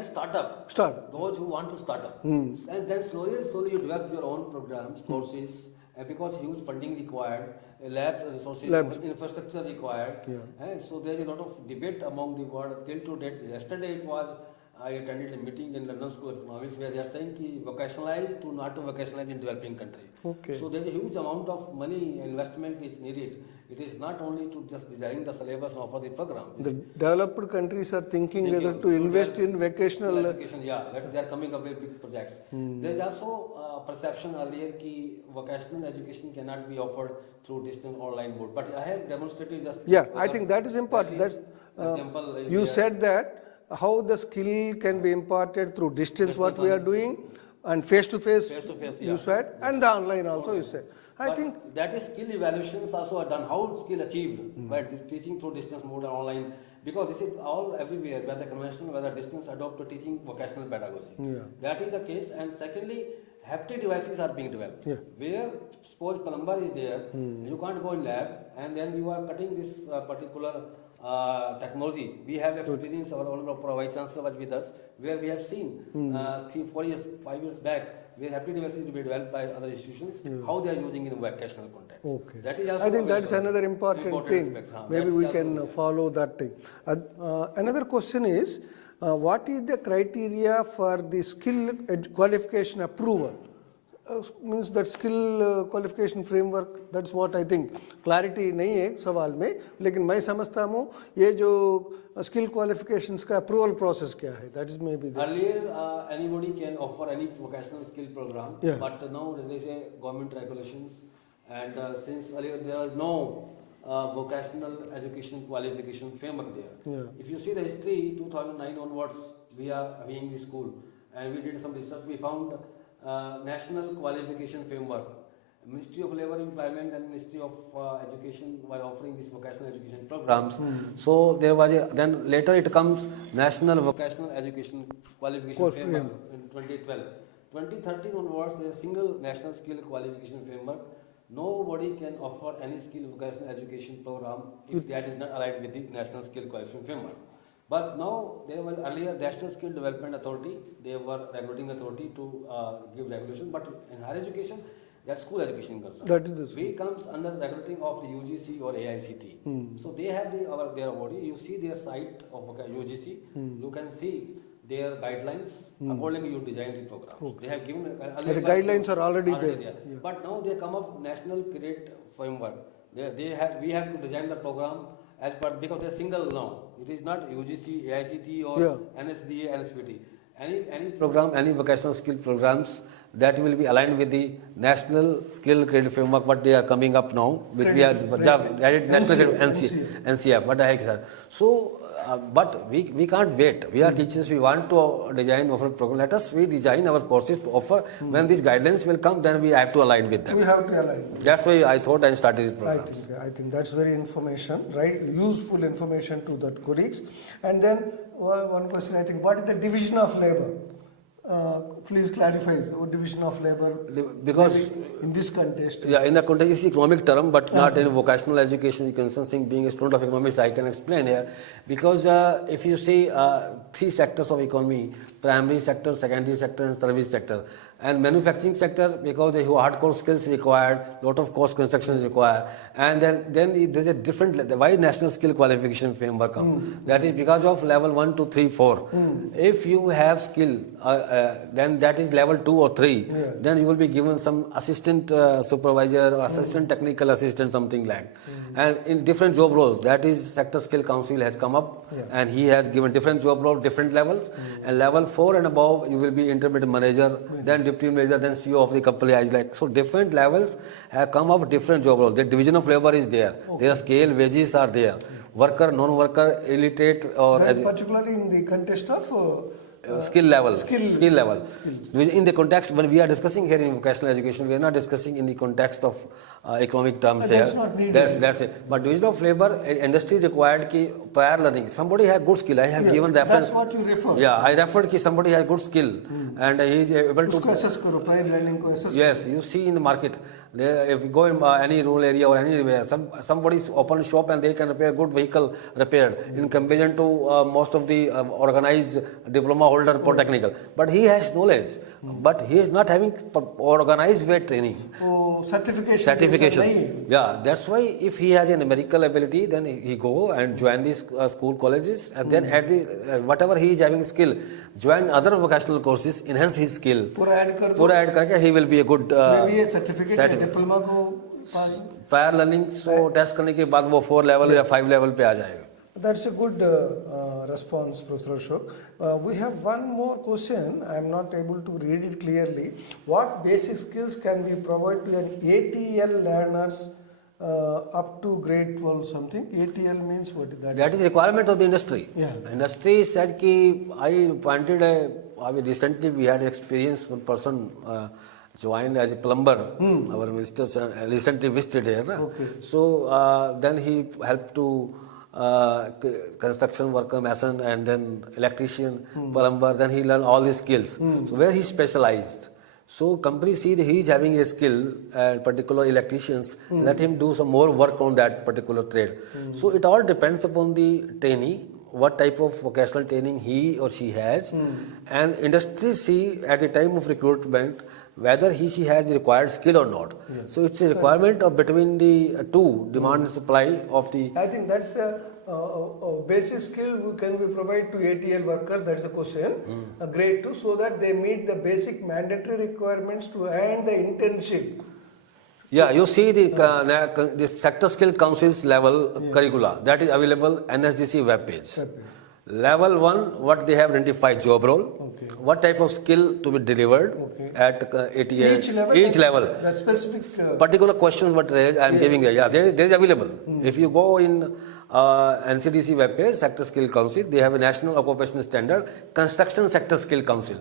is startup. Those who want to start up, and then slowly you develop your own programs, courses, because huge funding required, lab resources, infrastructure required. So there is a lot of debate among the world till to date. Yesterday I attended a meeting in London School of Economics where they are saying ki vocationalize to not to vocationalize in developing country. So there is a huge amount of money investment is needed. It is not only to just design the syllabus and offer the program. The developed countries are thinking whether to invest in vocational education. They are coming up with big projects. There is also perception earlier that vocational education cannot be offered through distance online mode. But I have demonstrated just. I think that is important. You said that how the skill can be imparted through distance, what we are doing, and face to face. You said, and the online also you said. I think that is skill evaluations also are done. How skill achieved by teaching through distance mode and online, because this is all everywhere, whether conventional, whether distance adopt to teaching vocational pedagogy. That is the case. And secondly, haptic devices are being developed. Where suppose plumber is there, you can't go in lab, and then you are cutting this particular technology. We have experience, our Honorable Vice Chancellor was with us, where we have seen 3, 4 years, 5 years back, where haptic devices to be developed by other institutions, how they are using in a vocational context. That is also I think that is another important thing. Maybe we can follow that thing. Another question is, what is the criteria for the skill qualification approval? Means that skill qualification framework, that's what I think. Clarity नहीं है सवाल में, लेकिन मैं समझता हूँ ये जो skill qualifications का approval process क्या है? That is maybe. Earlier, anybody can offer any vocational skill program, but now there is a government regulations, and since earlier there was no vocational education qualification framework there. If you see the history, 2009 onwards, we are having the school, and we did some research. We found national qualification framework. Ministry of Labour Employment and Ministry of Education were offering these vocational education programs. So there was then later it comes National Vocational Education Qualification Framework in 2012. 2013 onwards there is a single national skill qualification framework. Nobody can offer any skill vocational education program if that is not aligned with the national skill qualification framework. But now there was earlier National Skill Development Authority, they were regulating authority to give regulation, but in higher education, that's school education concern. That is the school. We comes under regulating of the UGC or AICT. So they have their body. You see their site of UGC, you can see their guidelines. Accordingly, you design the program. They have given the guidelines are already there. But now they come up national credit framework. We have to design the program as part, because they are single now. It is not UGC, AICT or NSDA, NSPT. Any program, any vocational skill programs that will be aligned with the national skill credit framework, what they are coming up now, which we are national NCF. What the heck, sir? So, but we can't wait. We are teachers. We want to design offer program. Let us redesign our courses to offer. When these guidelines will come, then we have to align with them. We have to align. That's why I thought I started the program. I think that's very information, right? Useful information to the colleagues. And then one question, I think, what is the division of labor? Please clarify. Division of labor. Because maybe in this context. yeah, in the context is economic term, but not in vocational education concern. Being a student of economics, I can explain here. Because if you see three sectors of economy: primary sector, secondary sector, and service sector. And manufacturing sector, because the hardcore skills required, lot of cost construction is required, and then there's a different. Why national skill qualification framework come? That is because of level 1, 2, 3, 4. If you have skill, then that is level 2 or 3. Yeah. Then you will be given some assistant supervisor or assistant technical assistant, something like. And in different job roles, that is sector skill council has come up, and he has given different job roles, different levels. And level 4 and above, you will be intermediate manager, then deputy manager, then CEO of the company. I like so different levels have come up, different job roles. The division of labor is there. Their scale wages are there. Worker, non-worker, illiterate, or That particularly in the context of skill level. Skill Level. skill. In the context, when we are discussing here in vocational education, we are not discussing in the context of economic terms That's here. not needed. That's it. But division of labor, industry required ki prior learning. Somebody has good skill. I have given reference. That's what you refer. Yeah, I referred ki somebody has good skill and he is able to. उसको assess करो, prior learning को assess Yes, you see in the market, if you go in any rural area or anywhere, somebody's open shop and they can repair good vehicle repaired in comparison to most of the organized diploma holder for technical. But he has knowledge, but he is not having organized way training. वो certification Certification. Yeah, that's why if he has a numerical ability, then he go and join these school colleges, and then at the whatever he is having skill, join other vocational courses, enhance his skill. पूरा add कर दो, पूरा add करके he will be a good maybe ये certificate diploma को pass. Prior learning so test करने के बाद वो 4 लेवल या 5 लेवल पे आ जाएगा. That's a good response, Professor Ashok. We have one more question. I am not able to read it clearly. What basic skills can we provide to an ATL learners up to grade 12 something? ATL means what? That is requirement of the industry. Yeah. Industry said कि I pointed recently we had experience one person joined as a plumber. Our minister recently visited here. Okay. So then he helped to construction worker, mason, and then electrician, plumber. Then he learned all these skills. So where he specialized. So companies see that he is having a skill, particular electricians, let him do some more work on that particular trade. So it all depends upon the trainee, what type of vocational training he or she has, and industry see at the time of recruitment whether she has the required skill or not. So it's a requirement of between the two, demand and supply of the. I think that's a basic skill can we provide to ATL workers, that's the question, grade 2, so that they meet the basic mandatory requirements to earn the internship. Yeah, you see the sector skill councils level curricula that is available NSDC web page. Level 1, what they have identified job role, what type of skill to be delivered at ATL. Each level. The specific particular questions what I am giving there. Yeah, there is available. If you go in NCDC web page, Sector Skill Council, they have a National Occupational Standard, Construction Sector Skill Council.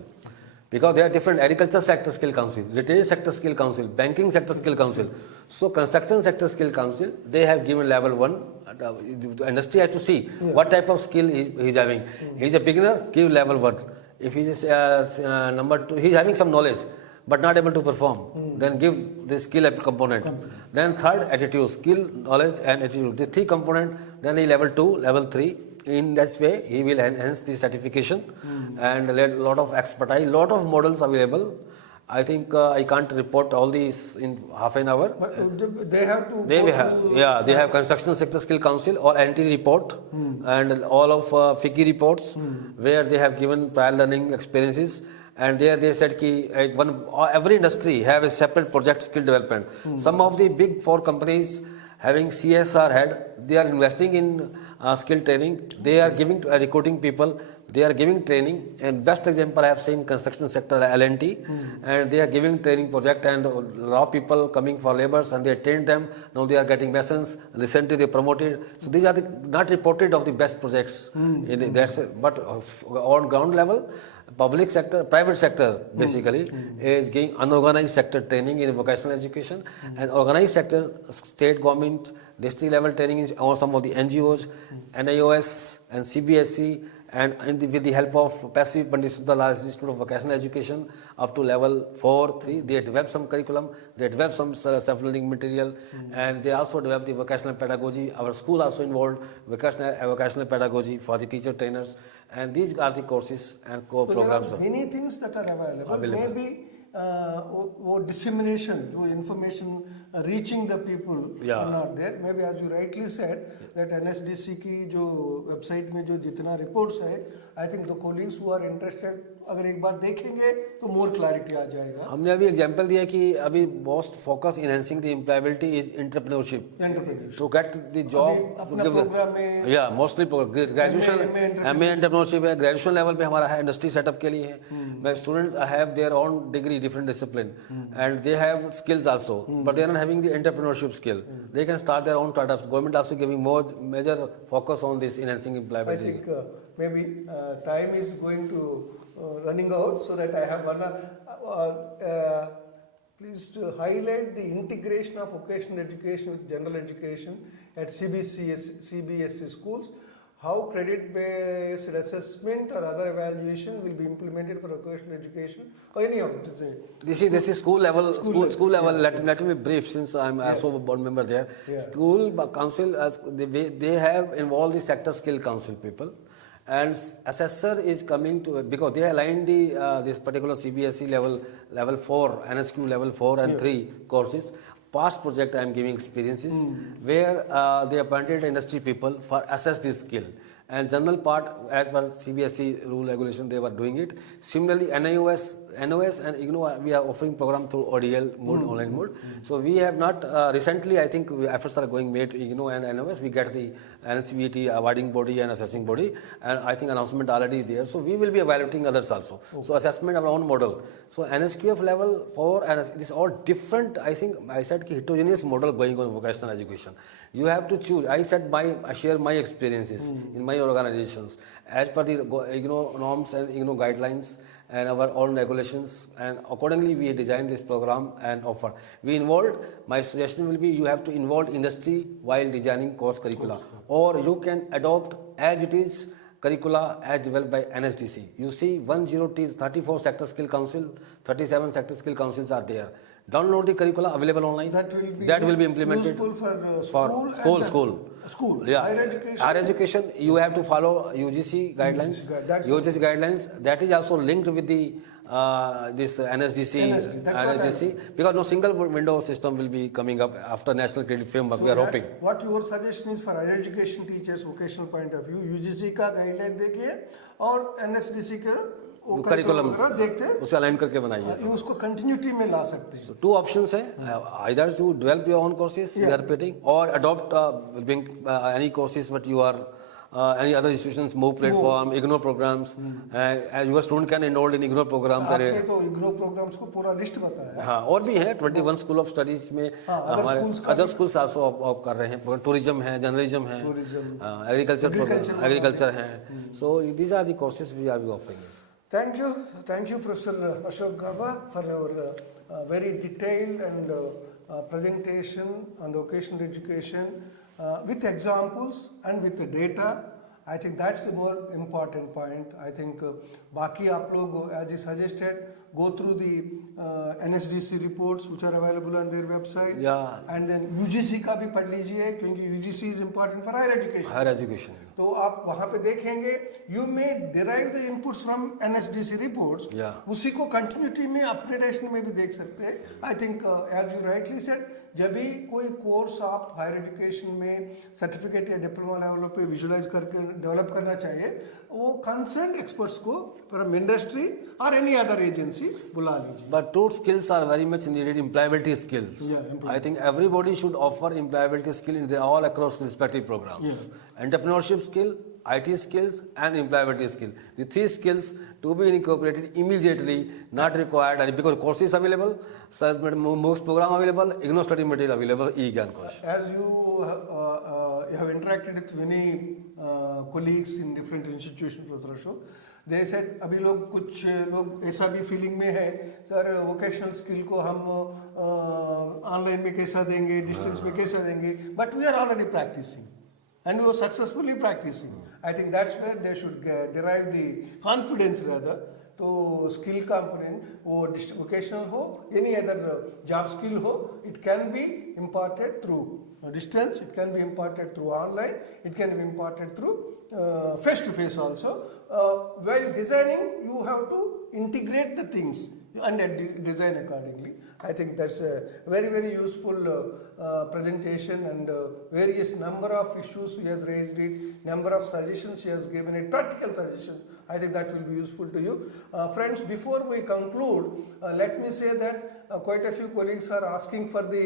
Because there are different agriculture sector skill council, retail sector skill council, banking sector skill council. So construction sector skill council, they have given level 1. The industry has to see what type of skill he is having. He is a beginner, give level 1. If he is number 2, he is having some knowledge but not able to perform, then give the skill component. Then third, attitude, skill, knowledge and attitude. The 3 component, then he level 2, level 3. In that way, he will enhance the certification and a lot of expertise, lot of models available. I think I can't report all these in half an hour. But they have to. They have Construction Sector Skill Council or NT report and all of FICI reports where they have given prior learning experiences. And there they said that every industry have a separate project skill development. Some of the big 4 companies having CSR head, they are investing in skill training. They are giving to recruiting people. They are giving training. And best example I have seen construction sector L&T, and they are giving training project and a lot of people coming for laborers and they trained them. Now they are getting lessons. Recently they promoted. So these are not reported of the best projects. But on ground level, public sector, private sector basically is giving unorganized sector training in vocational education, and organized sector, state government, district level training is on some of the NGOs, NIOS and CBSE and with the help of passive Pandit Subdalal Institute of Vocational Education up to level 4, 3, they develop some curriculum, they develop some self-learning material, and they also develop the vocational pedagogy. Our school also involved vocational pedagogy for the teacher trainers, and these are the courses and core So programs. there are many things that are available. Maybe dissemination, information reaching the people are not there. Maybe as you rightly said that NSDC की जो website में जो जितना reports है, I think the colleagues who are interested अगर एक बार देखेंगे तो more clarity आ जाएगा. हमने अभी एग्जांपल दिया कि अभी most focus enhancing the employability is entrepreneurship. To get the job. अपना program में yeah, mostly graduation MA entrepreneurship है, graduation level पे हमारा है industry setup के लिए है. Where students have their own degree, different discipline, and they have skills also, but they are not having the entrepreneurship skill. They can start their own startups. Government also giving more major focus on this enhancing employability. I think maybe time is going to running out, so that I have one. Please to highlight the integration of vocational education with general education at CBSE schools. How credit-based assessment or other evaluation will be implemented for vocational education, or any of it? This is school level. School level. Let me brief, since I'm also a board member there. School council, they have involved the sector skill council people, and assessor is coming to, because they aligned the this particular CBSE level 4, NSQ level 4 and 3 courses. Past project I am giving experiences where they appointed industry people for assess this skill, and general part as per CBSE rule regulation they were doing it. Similarly, NOS and IGNO, we are offering program through ODL mode, online mode. So we have not recently, I think efforts are going made IGNO and NOS. We get the NCVT awarding body and assessing body, and I think announcement already there. So we will be evaluating others also. So assessment our own model. So NSQF level 4 and this all different. I think I said heterogeneous model going on vocational education. You have to choose. I share my experiences in my organizations as per the IGNO norms and IGNO guidelines and our own regulations, and accordingly we design this program and offer. We involved, my suggestion will be, you have to involve industry while designing course curricula, or you can adopt as it is curricula as developed by NSDC. You see 34 sector skill council, 37 sector skill councils are there. Download the curricula available online. That will be implemented useful for school. Yeah. Higher education. Higher education, you have to follow UGC guidelines. UGC guidelines, that is also linked with the this NSDC, because no single window system will be coming up after National Credit Framework. So we are hoping. What your suggestion is for higher education teachers, vocational point of view, UGC का guideline देखिए और NSDC का curriculum उसे align करके बनाइए. उसको continuity में ला सकते हैं. So two options हैं, either you develop your own courses, we are repeating, or adopt any courses what you are any other institutions, move platform, IGNO programs, your student can enroll in IGNO programs. आपके तो IGNO programs को पूरा list बताया. हाँ, और भी है 21 school of studies में हमारे other schools also कर रहे हैं. Tourism है, journalism है, agriculture है. So these are the courses we are offering. Thank you, Professor Ashok Gaba, for your very detailed and presentation on the vocational education with examples and with the data. I think that's the more important point. I think बाकी आप लोग, as you suggested, go through the NSDC reports which are available on their website. Yeah. And then UGC का भी पढ़ लीजिए क्योंकि UGC is important for higher education. Higher education. तो आप वहाँ पे देखेंगे, you may derive the inputs from NSDC reports. Yeah. उसी को continuity में upgradation में भी देख सकते हैं. I think as you rightly said, जब भी कोई कोर्स आप हायर एजुकेशन में सर्टिफिकेट या डिप्लोमा लेवल पे विजुलाइज करके डेवलप करना चाहिए, वो कंसर्न एक्सपर्ट्स को फ्रॉम इंडस्ट्री और एनी अदर एजेंसी बुला लीजिए. But two skills are very much needed, employability skills. I think everybody should offer employability skill in all across respective programs. Entrepreneurship skill, IT skills and employability skill. The three skills to be incorporated immediately, not required, because courses available, most program available, IGNO study material available, e-Gyan course. As you have interacted with many colleagues in different institutions, Professor Ashok, they said अभी लोग कुछ लोग ऐसा भी feeling में है, sir vocational skill को हम ऑनलाइन में कैसा देंगे, डिस्टेंस में कैसा देंगे, but we are already practicing. and you are successfully practicing. I think that's where they should derive the confidence rather to skill component or vocational ho, any other job skill ho, it can be imparted through distance, it can be imparted through online, it can be imparted through face to face also. While designing, you have to integrate the things and design accordingly. I think that's a very, very useful presentation, and various number of issues he has raised it, number of suggestions he has given it, practical suggestions. I think that will be useful to you. Friends, before we conclude, let me say that quite a few colleagues are asking for the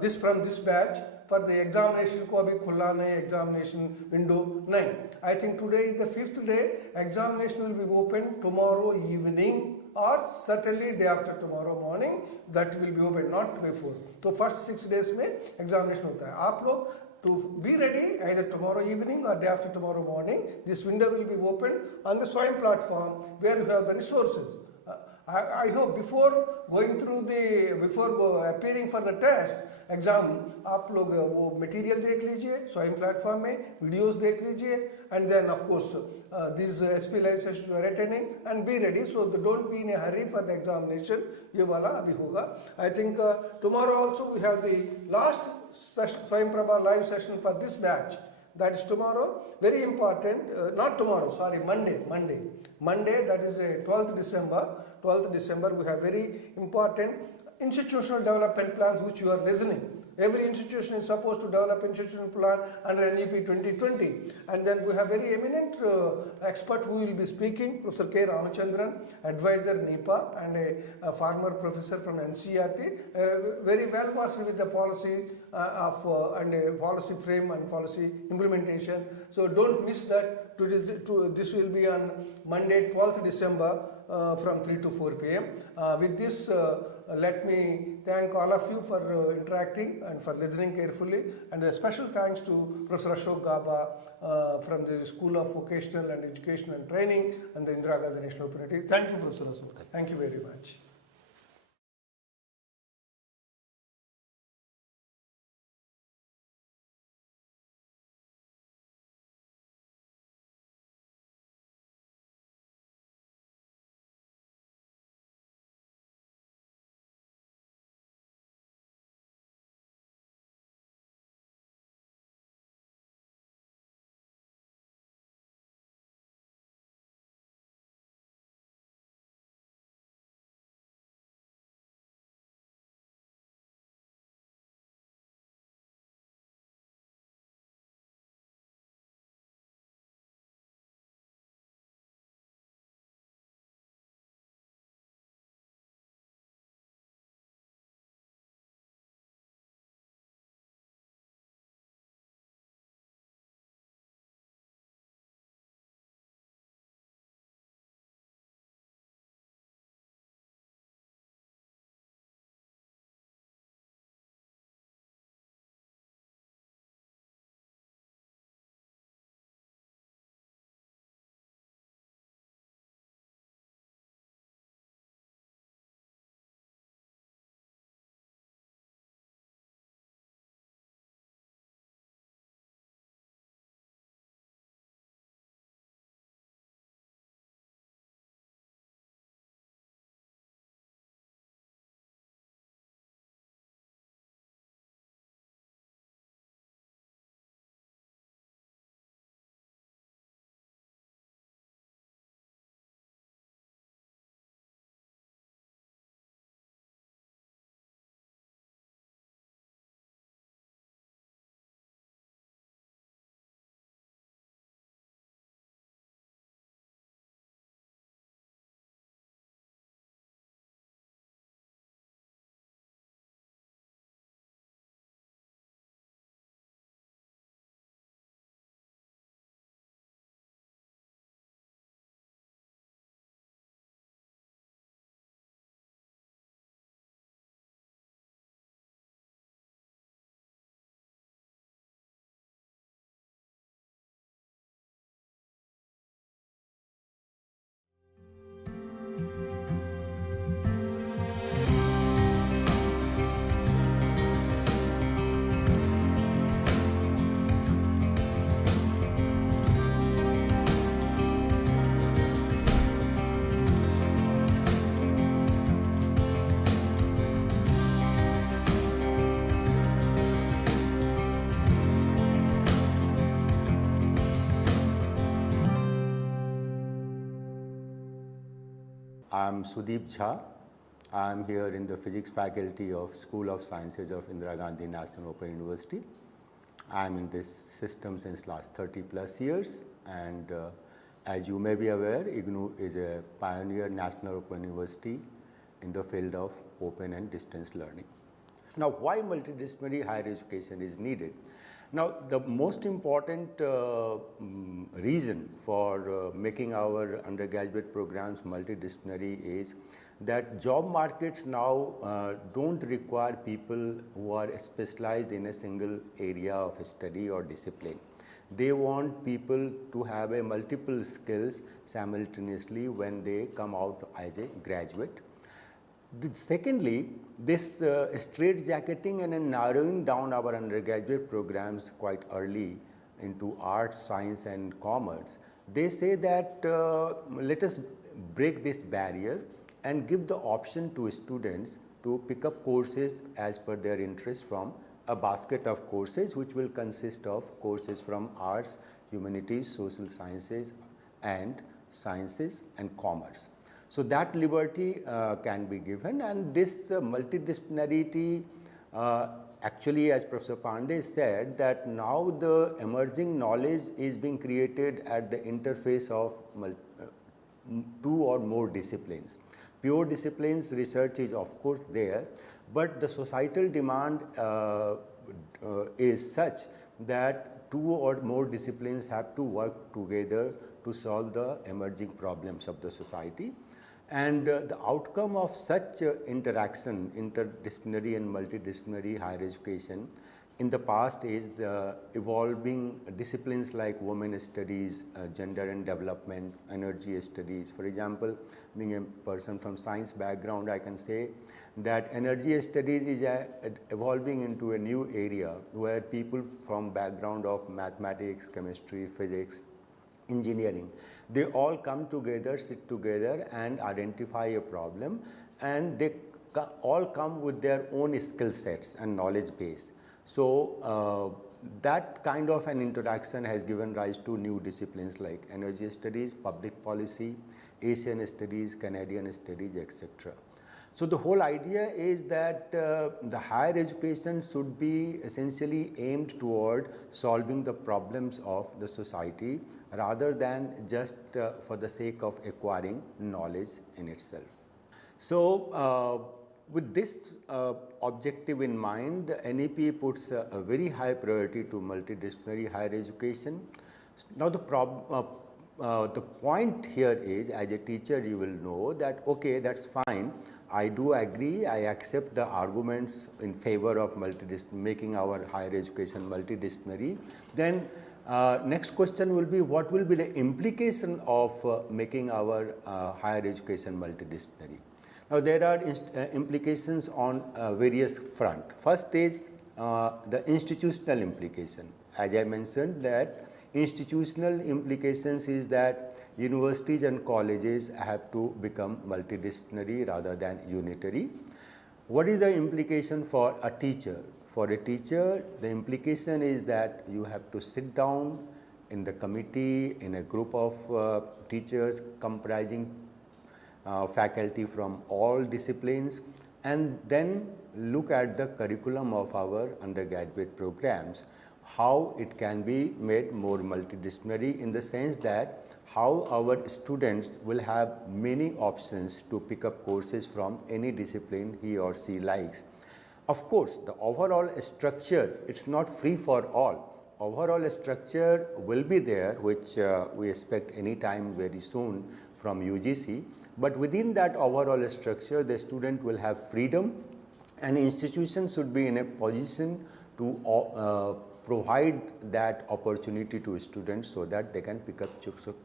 this from this batch for the examination ko abhi khulla nahi, examination window nahi. I think today is the 5th day, examination will be open tomorrow evening or certainly day after tomorrow morning, that will be open, not before. So first 6 days में examination होता है. आप लोग to be ready either tomorrow evening or day after tomorrow morning. This window will be opened on the SWAYAM platform where you have the resources. I hope before going through the appearing for the test exam, आप लोग वो material देख लीजिए SWAYAM platform में, videos देख लीजिए, and then of course these SP live sessions you are attending, and be ready. So don't be in a hurry for the examination. ये वाला अभी होगा. I think tomorrow also we have the last special SWAYAM Prabha live session for this batch. That is tomorrow, very important, not tomorrow, sorry, Monday, that is 12th December, we have very important institutional development plans which you are listening. Every institution is supposed to develop institutional plan under NEP-2020, and then we have very eminent expert who will be speaking, Professor K. Ramachandran, advisor NEPA and a former professor from NCRT, very well versed with the policy and policy frame and policy implementation. So don't miss that. This will be on Monday, 12th December from 3 to 4 p.m. With this, let me thank all of you for interacting and for listening carefully, and a special thanks to Professor Ashok Gaba from the School of Vocational and Education and Training and the Indira Gandhi National Open University. Thank you, Professor Ashok. Thank you very much. I'm Sudeep Jha. I'm here in the physics faculty of School of Sciences of Indira Gandhi National Open University. I'm in this system since last 30 plus years, and as you may be aware, IGNOU is a pioneer national open university in the field of open and distance learning. Now, why multidisciplinary higher education is needed? Now, the most important reason for making our undergraduate programs multidisciplinary is that job markets now don't require people who are specialized in a single area of study or discipline. They want people to have a multiple skills simultaneously when they come out as a graduate. Secondly, this straitjacketing and narrowing down our undergraduate programs quite early into arts, science and commerce, they say that let us break this barrier and give the option to students to pick up courses as per their interest from a basket of courses which will consist of courses from arts, humanities, social sciences and commerce. So that liberty can be given, and this multidisciplinarity actually, as Professor Pandey said, that now the emerging knowledge is being created at the interface of two or more disciplines. Pure disciplines research is of course there, but the societal demand is such that two or more disciplines have to work together to solve the emerging problems of the society. And the outcome of such interaction, interdisciplinary and multidisciplinary higher education, in the past is the evolving disciplines like women studies, gender and development, energy studies. For example, being a person from science background, I can say that energy studies is evolving into a new area where people from background of mathematics, chemistry, physics, engineering, they all come together, sit together and identify a problem, and they all come with their own skill sets and knowledge base. So that kind of an interaction has given rise to new disciplines like energy studies, public policy, Asian studies, Canadian studies, etc. So the whole idea is that the higher education should be essentially aimed toward solving the problems of the society rather than just for the sake of acquiring knowledge in itself. So with this objective in mind, the NEP puts a very high priority to multidisciplinary higher education. Now the point here is, as a teacher you will know that okay, that's fine, I do agree, I accept the arguments in favor of making our higher education multidisciplinary. Then next question will be, what will be the implication of making our higher education multidisciplinary? Now there are implications on various fronts. First is the institutional implication. As I mentioned, that institutional implications is that universities and colleges have to become multidisciplinary rather than unitary. What is the implication for a teacher? For a teacher, the implication is that you have to sit down in the committee, in a group of teachers comprising faculty from all disciplines, and then look at the curriculum of our undergraduate programs, how it can be made more multidisciplinary in the sense that how our students will have many options to pick up courses from any discipline he or she likes. Of course, the overall structure, it's not free for all. Overall structure will be there, which we expect any time very soon from UGC. But within that overall structure, the student will have freedom, and institutions should be in a position to provide that opportunity to students so that they can pick up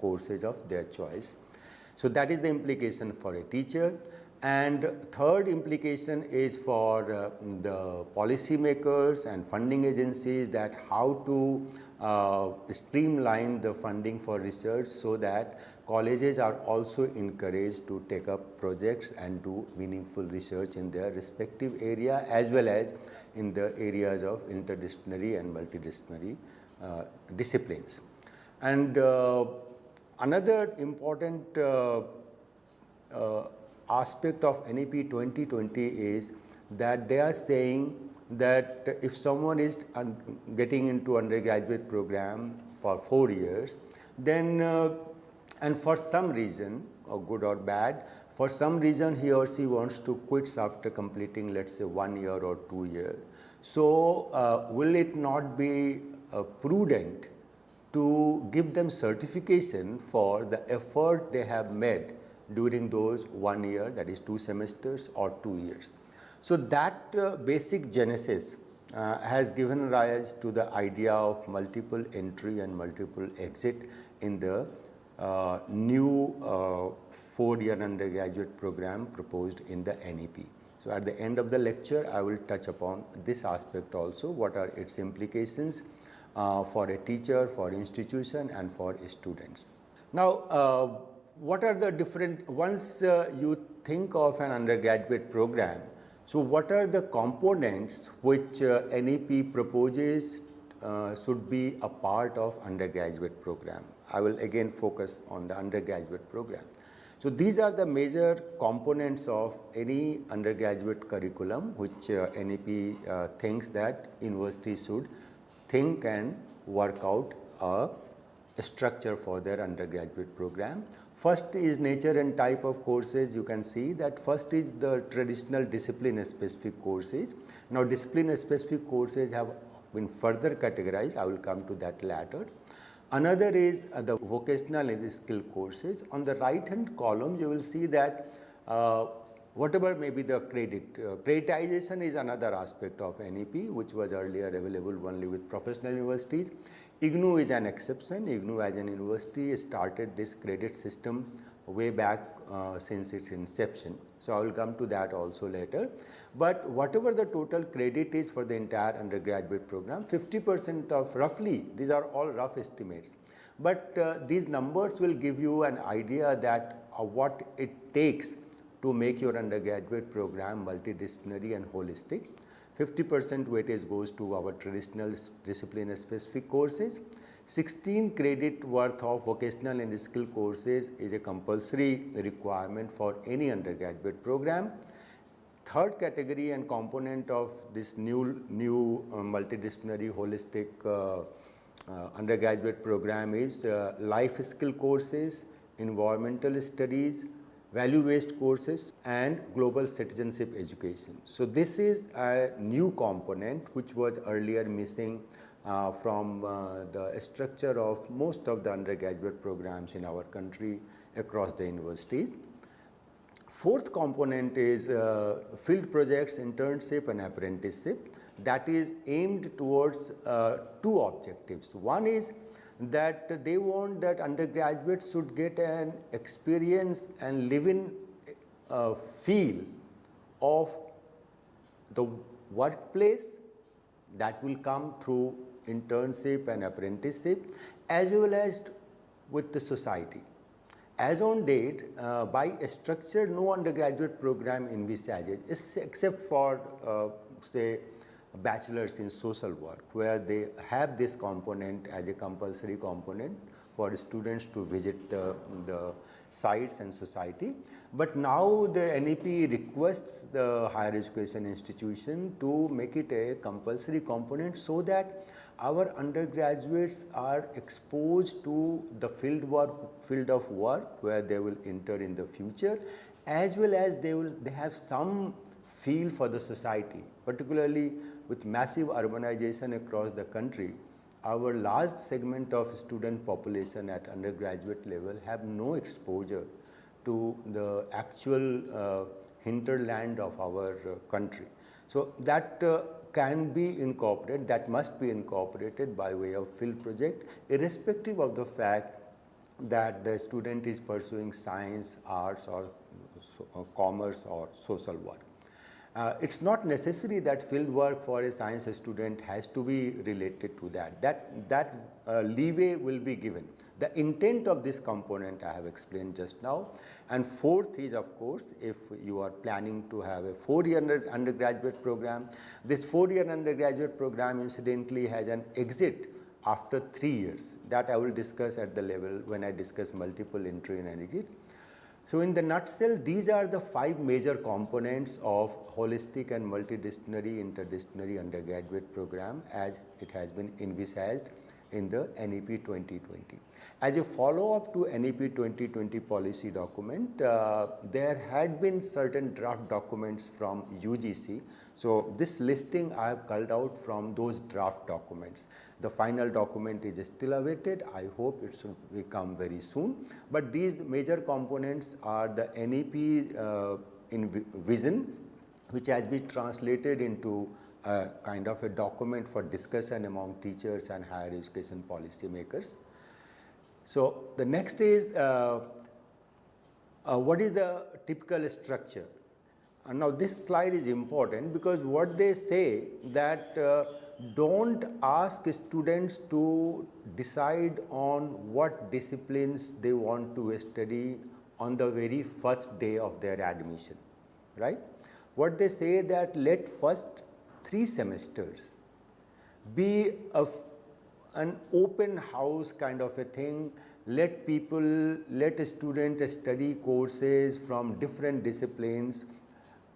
courses of their choice. So that is the implication for a teacher. And third implication is for the policymakers and funding agencies, that how to streamline the funding for research so that colleges are also encouraged to take up projects and do meaningful research in their respective area as well as in the areas of interdisciplinary and multidisciplinary disciplines. And another important aspect of NEP 2020 is that they are saying that if someone is getting into undergraduate program for 4 years, then and for some reason, or good or bad, for some reason he or she wants to quit after completing, let's say, 1 year or 2 years. So will it not be prudent to give them certification for the effort they have made during those 1 year, that is 2 semesters or 2 years? So that basic genesis has given rise to the idea of multiple entry and multiple exit in the new 4-year undergraduate program proposed in the NEP. So at the end of the lecture, I will touch upon this aspect also, what are its implications for a teacher, for institution and for students. Now, what are the different, once you think of an undergraduate program, so what are the components which NEP proposes should be a part of undergraduate program? I will again focus on the undergraduate program. So these are the major components of any undergraduate curriculum which NEP thinks that universities should think and work out a structure for their undergraduate program. First is nature and type of courses. You can see that first is the traditional discipline-specific courses. Now, discipline-specific courses have been further categorized. I will come to that later. Another is the vocational and skill courses. On the right-hand column, you will see that whatever may be the credit. Creditization is another aspect of NEP, which was earlier available only with professional universities. IGNOU is an exception. IGNOU as an university started this credit system way back since its inception. So I will come to that also later. But whatever the total credit is for the entire undergraduate program, 50% of roughly, these are all rough estimates, but these numbers will give you an idea that what it takes to make your undergraduate program multidisciplinary and holistic. 50% weightage goes to our traditional discipline-specific courses. 16 credit worth of vocational and skill courses is a compulsory requirement for any undergraduate program. Third category and component of this new multidisciplinary holistic undergraduate program is life skill courses, environmental studies, value-based courses and global citizenship education. So this is a new component which was earlier missing from the structure of most of the undergraduate programs in our country across the universities. Fourth component is field projects, internship and apprenticeship that is aimed towards 2 objectives. One is that they want that undergraduates should get an experience and live in feel of the workplace that will come through internship and apprenticeship as well as with the society. As on date, by structure, no undergraduate program envisages except for say bachelors in social work, where they have this component as a compulsory component for students to visit the sites and society. But now the NEP requests the higher education institution to make it a compulsory component so that our undergraduates are exposed to the field of work where they will enter in the future, as well as they have some feel for the society, particularly with massive urbanization across the country. Our large segment of student population at undergraduate level have no exposure to the actual hinterland of our country. So that can be incorporated, that must be incorporated by way of field project, irrespective of the fact that the student is pursuing science, arts or commerce or social work. It's not necessary that field work for a science student has to be related to that. That leeway will be given. The intent of this component I have explained just now. And fourth is, of course, if you are planning to have a 4-year undergraduate program, this 4-year undergraduate program incidentally has an exit after 3 years. That I will discuss at the level when I discuss multiple entry and exit. So in the nutshell, these are the 5 major components of holistic and multidisciplinary interdisciplinary undergraduate program as it has been envisaged in the NEP 2020. As a follow-up to NEP 2020 policy document, there had been certain draft documents from UGC. So this listing I have culled out from those draft documents. The final document is still awaited. I hope it should become very soon. But these major components are the NEP vision, which has been translated into a kind of a document for discussion among teachers and higher education policy makers. So the next is what is the typical structure? And now this slide is important because what they say that don't ask students to decide on what disciplines they want to study on the very first day of their admission, right? What they say that let first 3 semesters be an open house kind of a thing. Let students study courses from different disciplines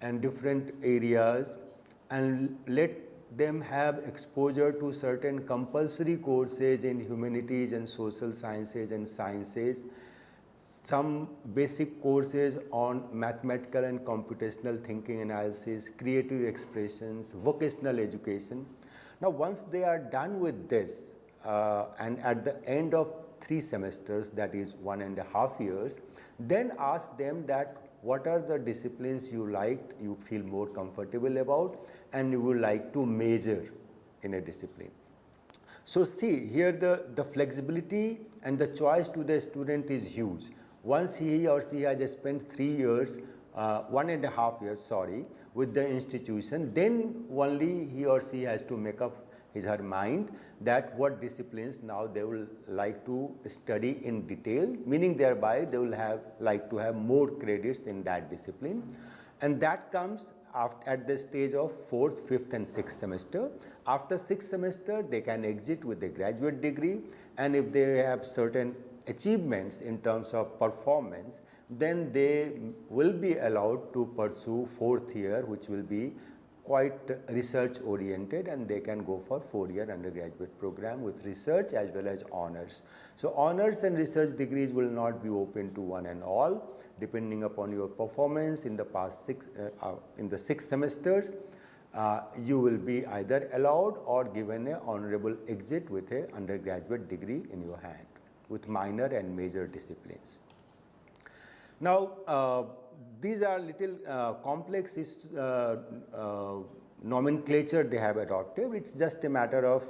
and different areas, and let them have exposure to certain compulsory courses in humanities and social sciences and sciences, some basic courses on mathematical and computational thinking analysis, creative expressions, vocational education. Now once they are done with this, and at the end of 3 semesters, that is 1.5 years, then ask them that what are the disciplines you liked, you feel more comfortable about, and you would like to major in a discipline. So see, here the flexibility and the choice to the student is huge. Once he or she has spent 3 years, 1.5 years, sorry, with the institution, then only he or she has to make up his or her mind that what disciplines now they will like to study in detail, meaning thereby they will like to have more credits in that discipline. And that comes at the stage of 4th, 5th and 6th semester. After 6th semester, they can exit with a graduate degree, and if they have certain achievements in terms of performance, then they will be allowed to pursue 4th year, which will be quite research oriented, and they can go for 4-year undergraduate program with research as well as honors. So honors and research degrees will not be open to one and all, depending upon your performance in the past 6 semesters. You will be either allowed or given an honorable exit with an undergraduate degree in your hand with minor and major disciplines. Now, these are little complex nomenclature they have adopted. It's just a matter of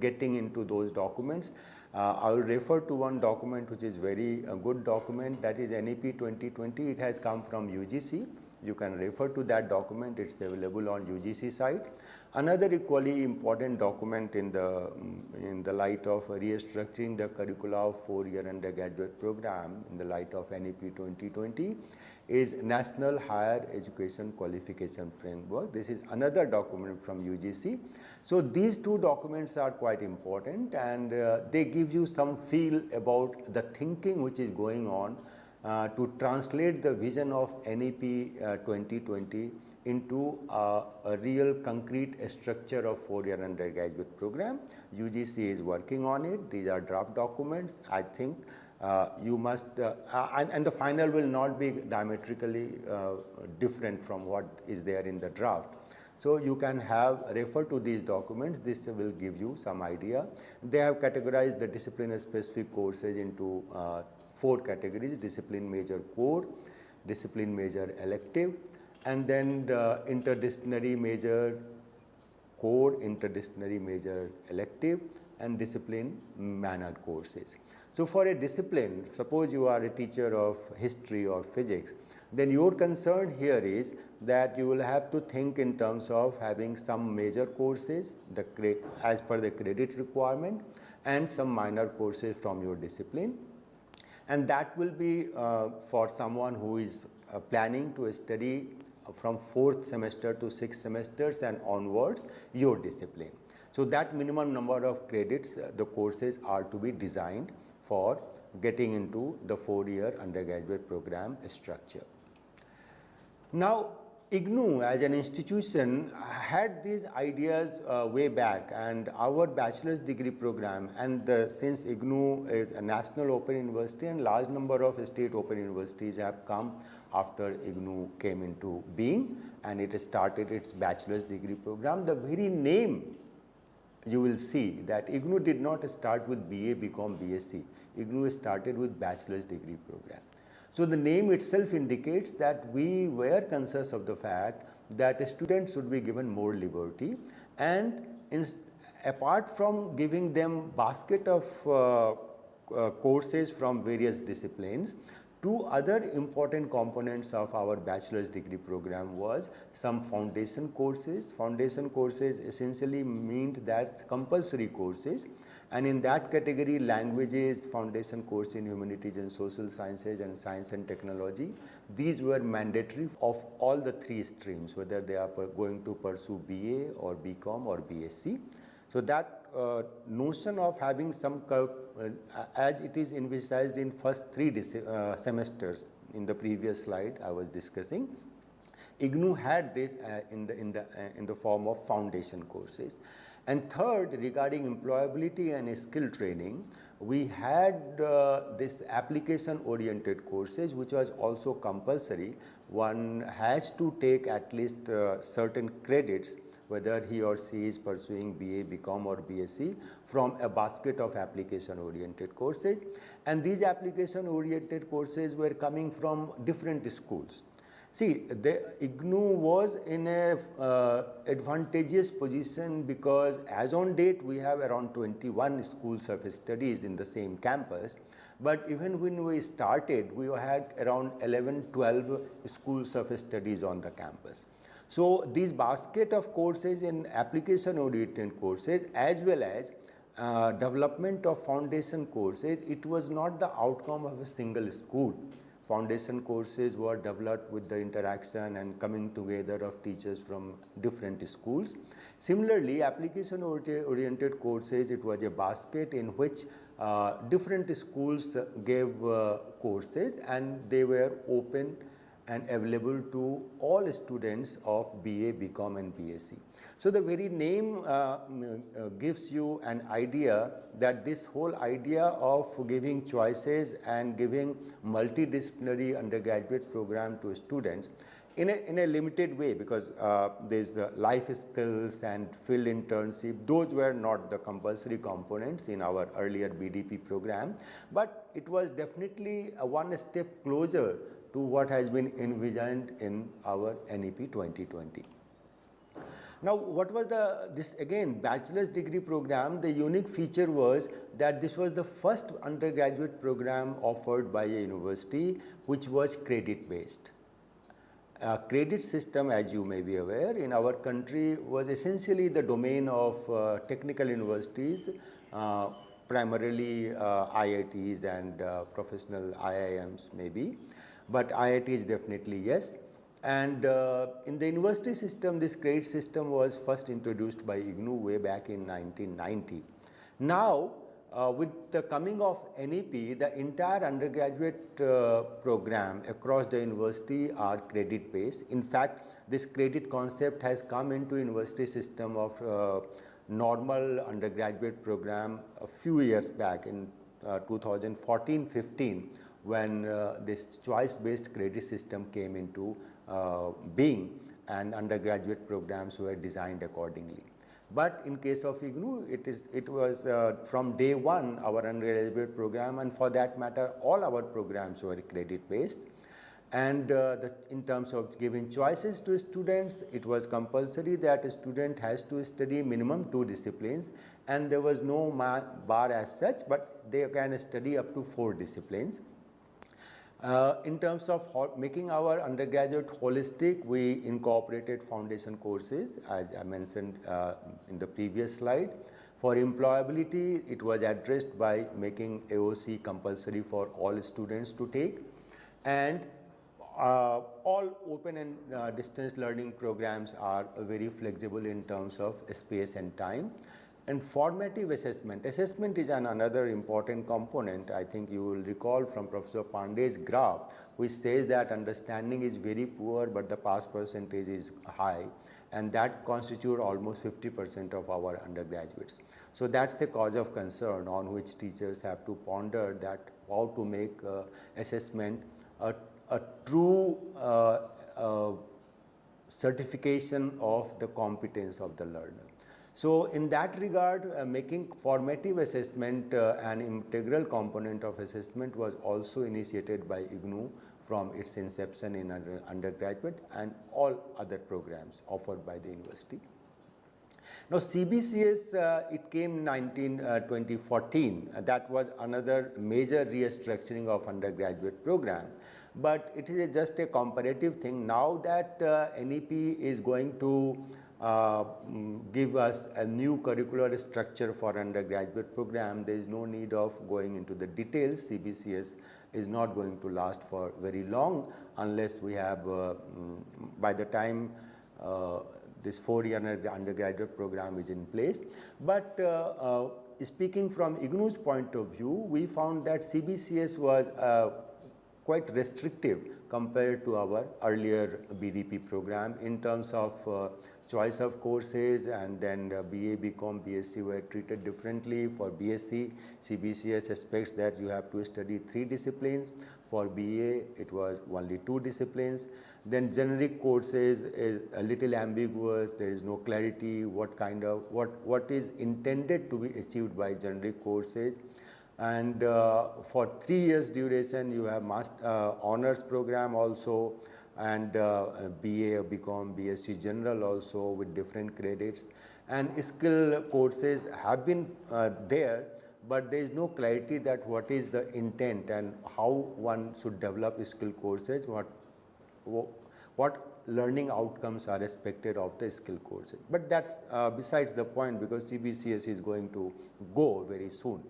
getting into those documents. I will refer to one document which is very good document, that is NEP 2020. It has come from UGC. You can refer to that document. It's available on UGC site. Another equally important document in the light of restructuring the curricula of 4-year undergraduate program in the light of NEP 2020 is National Higher Education Qualification Framework. This is another document from UGC. So these 2 documents are quite important, and they give you some feel about the thinking which is going on to translate the vision of NEP 2020 into a real concrete structure of 4-year undergraduate program. UGC is working on it. These are draft documents. I think you must, and the final will not be diametrically different from what is there in the draft. So you can refer to these documents. This will give you some idea. They have categorized the discipline-specific courses into 4 categories: discipline major core, discipline major elective, and then the interdisciplinary major core, interdisciplinary major elective, and discipline minor courses. So for a discipline, suppose you are a teacher of history or physics, then your concern here is that you will have to think in terms of having some major courses as per the credit requirement and some minor courses from your discipline. And that will be for someone who is planning to study from 4th semester to 6th semesters and onwards your discipline. So that minimum number of credits, the courses are to be designed for getting into the 4-year undergraduate program structure. Now, IGNOU as an institution had these ideas way back, and our bachelor's degree program, and since IGNOU is a national open university and large number of state open universities have come after IGNOU came into being and it started its bachelor's degree program, the very name you will see that IGNOU did not start with BA, BCom, BSc. IGNOU started with bachelor's degree program. So the name itself indicates that we were conscious of the fact that students should be given more liberty, and apart from giving them basket of courses from various disciplines, two other important components of our bachelor's degree program was some foundation courses. Foundation courses essentially mean that compulsory courses, and in that category languages, foundation course in humanities and social sciences and science and technology. These were mandatory of all the three streams, whether they are going to pursue BA or BCom or BSc. So that notion of having some as it is envisaged in first 3 semesters in the previous slide I was discussing, IGNOU had this in the form of foundation courses. And third, regarding employability and skill training, we had this application oriented courses, which was also compulsory. One has to take at least certain credits, whether he or she is pursuing BA, BCom or BSc, from a basket of application oriented courses. And these application oriented courses were coming from different schools. See, the IGNOU was in a advantageous position because as on date we have around 21 schools of studies in the same campus, but even when we started we had around 11-12 schools of studies on the campus. So these basket of courses in application oriented courses as well as development of foundation courses, it was not the outcome of a single school. Foundation courses were developed with the interaction and coming together of teachers from different schools. Similarly, application oriented courses, it was a basket in which different schools gave courses, and they were open and available to all students of BA, BCom and BSc. So the very name gives you an idea that this whole idea of giving choices and giving multidisciplinary undergraduate program to students in a limited way, because there's life skills and field internship, those were not the compulsory components in our earlier BDP program, but it was definitely one step closer to what has been envisioned in our NEP-2020. Now, what was this again bachelor's degree program? The unique feature was that this was the first undergraduate program offered by a university which was credit based. Credit system, as you may be aware, in our country was essentially the domain of technical universities, primarily IITs and professional IIMs maybe, but IITs definitely yes. And in the university system, this credit system was first introduced by IGNOU way back in 1990. Now, with the coming of NEP, the entire undergraduate program across the university are credit based. In fact, this credit concept has come into university system of normal undergraduate program a few years back in 2014-15, when this choice-based credit system came into being, and undergraduate programs were designed accordingly. But in case of IGNOU, it was from day one our undergraduate program, and for that matter all our programs were credit-based. And in terms of giving choices to students, it was compulsory that a student has to study minimum 2 disciplines, and there was no bar as such, but they can study up to 4 disciplines. In terms of making our undergraduate holistic, we incorporated foundation courses, as I mentioned in the previous slide. For employability, it was addressed by making AOC compulsory for all students to take, and all open and distance learning programs are very flexible in terms of space and time. And formative assessment. Assessment is another important component. I think you will recall from Professor Pandey's graph, which says that understanding is very poor, but the pass percentage is high, and that constitutes almost 50% of our undergraduates. So that's a cause of concern on which teachers have to ponder that how to make assessment a true certification of the competence of the learner. So in that regard, making formative assessment an integral component of assessment was also initiated by IGNOU from its inception in undergraduate and all other programs offered by the university. Now CBCS, it came 2014. That was another major restructuring of undergraduate program. But it is just a comparative thing. Now that NEP is going to give us a new curricular structure for undergraduate program, there is no need of going into the details. CBCS is not going to last for very long unless we have, by the time this 4-year undergraduate program is in place. But speaking from IGNOU's point of view, we found that CBCS was quite restrictive compared to our earlier BDP program in terms of choice of courses, and then BA, BCom, BSc were treated differently. For BSc, CBCS expects that you have to study 3 disciplines. For BA, it was only 2 disciplines. Then generic courses is a little ambiguous. There is no clarity what kind of, what is intended to be achieved by generic courses. And for 3 years duration, you have honors program also, and BA, BCom, BSc General also with different credits. And skill courses have been there, but there is no clarity that what is the intent and how one should develop skill courses, what learning outcomes are expected of the skill courses. But that's besides the point, because CBCS is going to go very soon.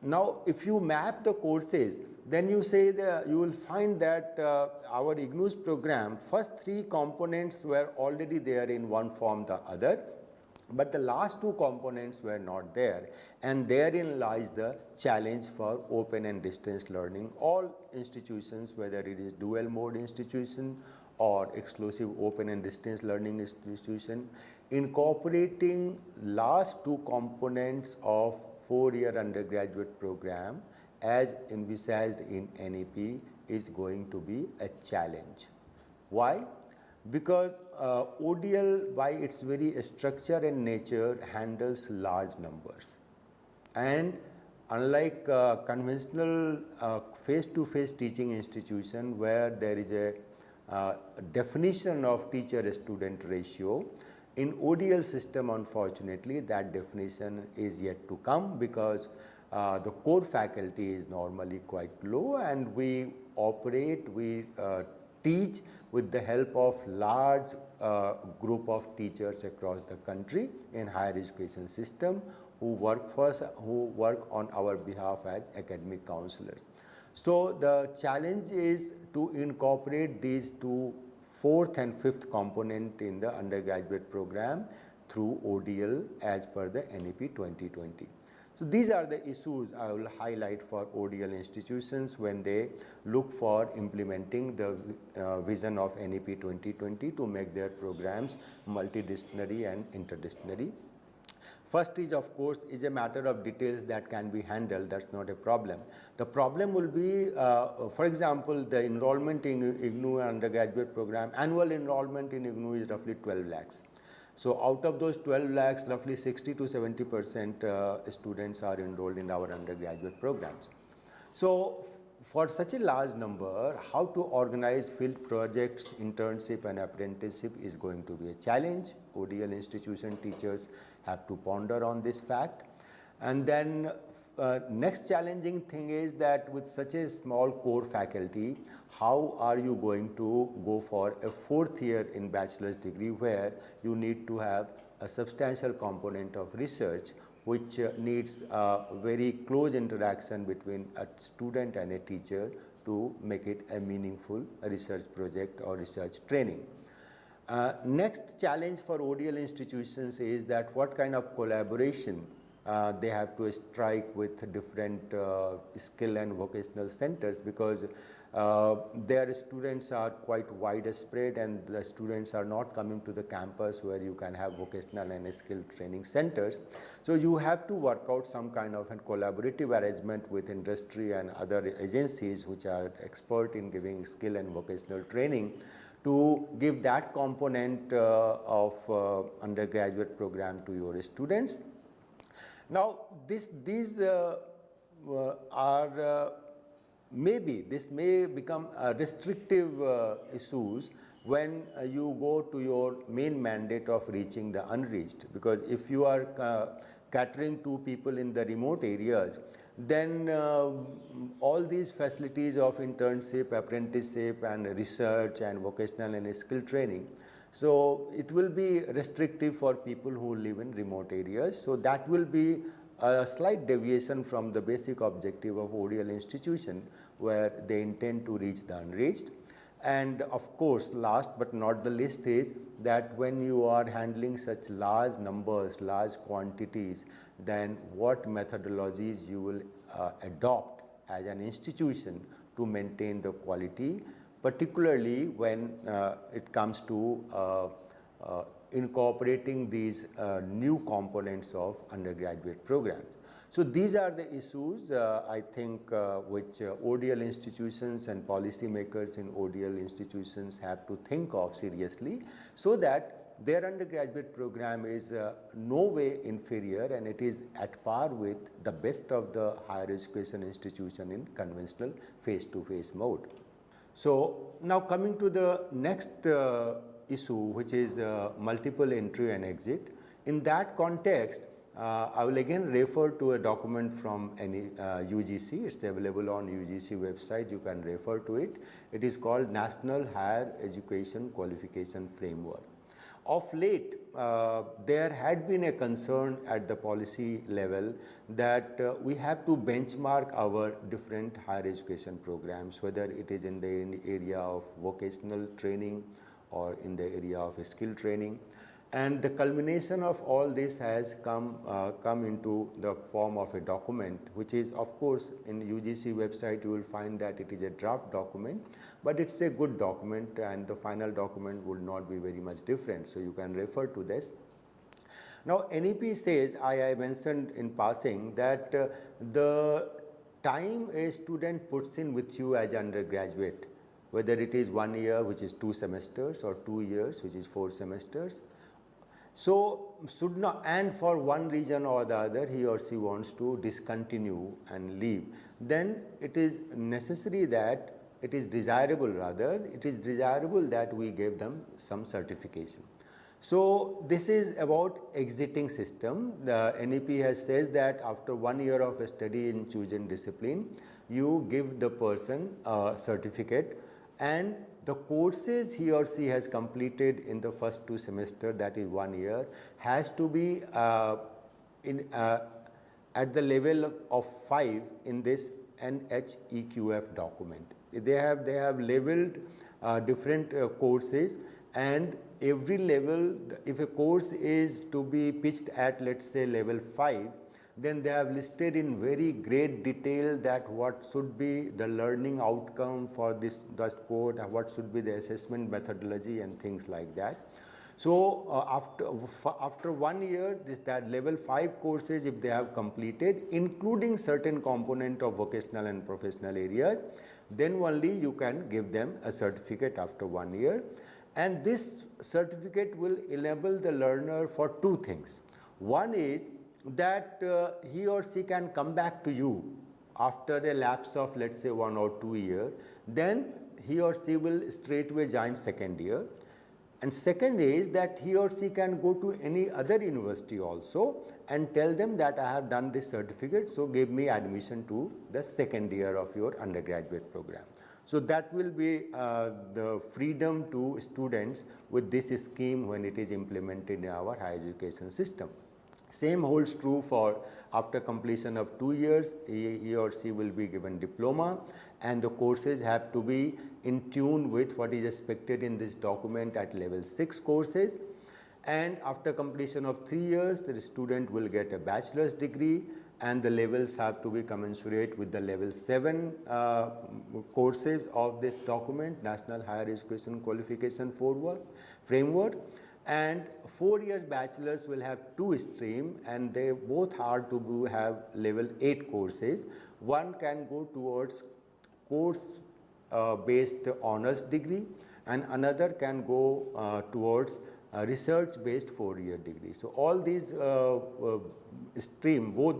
Now, if you map the courses, then you say that you will find that our IGNOU's program, first 3 components were already there in one form or the other, but the last 2 components were not there, and therein lies the challenge for open and distance learning. All institutions, whether it is dual mode institution or exclusive open and distance learning institution, incorporating last 2 components of 4-year undergraduate program as envisaged in NEP is going to be a challenge. Why? Because ODL, by its very structure and nature, handles large numbers. And unlike conventional face-to-face teaching institution where there is a definition of teacher-student ratio, in ODL system, unfortunately, that definition is yet to come, because the core faculty is normally quite low, and we teach with the help of large group of teachers across the country in higher education system who work on our behalf as academic counselors. So the challenge is to incorporate these 2 4th and 5th component in the undergraduate program through ODL as per the NEP 2020. So these are the issues I will highlight for ODL institutions when they look for implementing the vision of NEP 2020 to make their programs multidisciplinary and interdisciplinary. First is, of course, is a matter of details that can be handled. That's not a problem. The problem will be, for example, the enrollment in IGNOU undergraduate program, annual enrollment in IGNOU is roughly 12 lakhs. So out of those 12 lakhs, roughly 60 to 70% students are enrolled in our undergraduate programs. So for such a large number, how to organize field projects, internship and apprenticeship is going to be a challenge. ODL institution teachers have to ponder on this fact. And then next challenging thing is that with such a small core faculty, how are you going to go for a 4th year in bachelor's degree where you need to have a substantial component of research, which needs a very close interaction between a student and a teacher to make it a meaningful research project or research training. Next challenge for ODL institutions is that what kind of collaboration they have to strike with different skill and vocational centers, because their students are quite widespread and the students are not coming to the campus where you can have vocational and skill training centers. So you have to work out some kind of a collaborative arrangement with industry and other agencies which are expert in giving skill and vocational training to give that component of undergraduate program to your students. Now, these are maybe this may become restrictive issues when you go to your main mandate of reaching the unreached, because if you are catering to people in the remote areas, then all these facilities of internship, apprenticeship and research and vocational and skill training, so it will be restrictive for people who live in remote areas. So that will be a slight deviation from the basic objective of ODL institution, where they intend to reach the unreached. And of course, last but not the least is that when you are handling such large numbers, large quantities, then what methodologies you will adopt as an institution to maintain the quality, particularly when it comes to incorporating these new components of undergraduate programs. So these are the issues I think which ODL institutions and policymakers in ODL institutions have to think of seriously, so that their undergraduate program is no way inferior and it is at par with the best of the higher education institution in conventional face-to-face mode. So now coming to the next issue, which is multiple entry and exit. In that context, I will again refer to a document from UGC. It's available on UGC website. You can refer to it. It is called National Higher Education Qualification Framework. Of late, there had been a concern at the policy level that we have to benchmark our different higher education programs, whether it is in the area of vocational training or in the area of skill training. And the culmination of all this has come into the form of a document, which is, of course, in UGC website you will find that it is a draft document, but it's a good document and the final document would not be very much different. So you can refer to this. Now NEP says, I mentioned in passing, that the time a student puts in with you as undergraduate, whether it is 1 year, which is 2 semesters, or 2 years, which is 4 semesters, so should not, and for one reason or the other he or she wants to discontinue and leave, then it is necessary that it is desirable that we give them some certification. So this is about exiting system. The NEP has says that after 1 year of study in chosen discipline, you give the person a certificate, and the courses he or she has completed in the first 2 semesters, that is 1 year, has to be at the level of 5 in this NHEQF document. They have labeled different courses, and every level, if a course is to be pitched at, let's say, level 5, then they have listed in very great detail that what should be the learning outcome for this course, what should be the assessment methodology and things like that. So after 1 year, that level 5 courses, if they have completed, including certain component of vocational and professional areas, then only you can give them a certificate after 1 year. And this certificate will enable the learner for 2 things. One is that he or she can come back to you after a lapse of, let's say, 1 or 2 years, then he or she will straightway join second year. And second is that he or she can go to any other university also and tell them that I have done this certificate, so give me admission to the second year of your undergraduate program. So that will be the freedom to students with this scheme when it is implemented in our higher education system. Same holds true for after completion of 2 years, he or she will be given diploma, and the courses have to be in tune with what is expected in this document at level 6 courses. And after completion of 3 years, the student will get a bachelor's degree, and the levels have to be commensurate with the level 7 courses of this document, National Higher Education Qualification Framework. And 4 years bachelor's will have 2 streams, and they both are to have level 8 courses. One can go towards course based honors degree, and another can go towards research-based 4-year degree. So all these both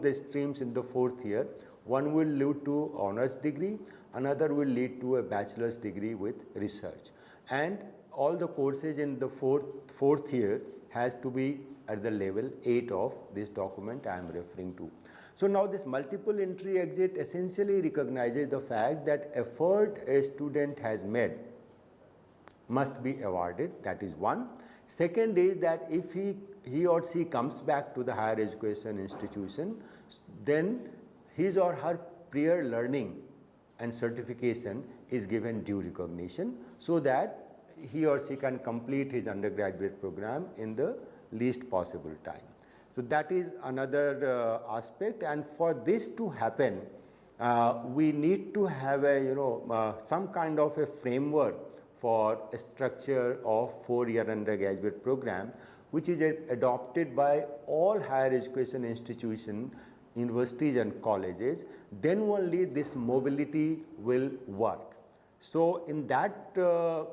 the streams in the 4th year, one will lead to honors degree, another will lead to a bachelor's degree with research. And all the courses in the 4th year has to be at the level 8 of this document I am referring to. So now this multiple entry exit essentially recognizes the fact that effort a student has made must be awarded, that is one. Second is that if he or she comes back to the higher education institution, then his or her prior learning and certification is given due recognition, so that he or she can complete his undergraduate program in the least possible time. So that is another aspect, and for this to happen, we need to have a some kind of a framework for a structure of 4-year undergraduate program, which is adopted by all higher education institutions, universities and colleges. Then only this mobility will work. So in that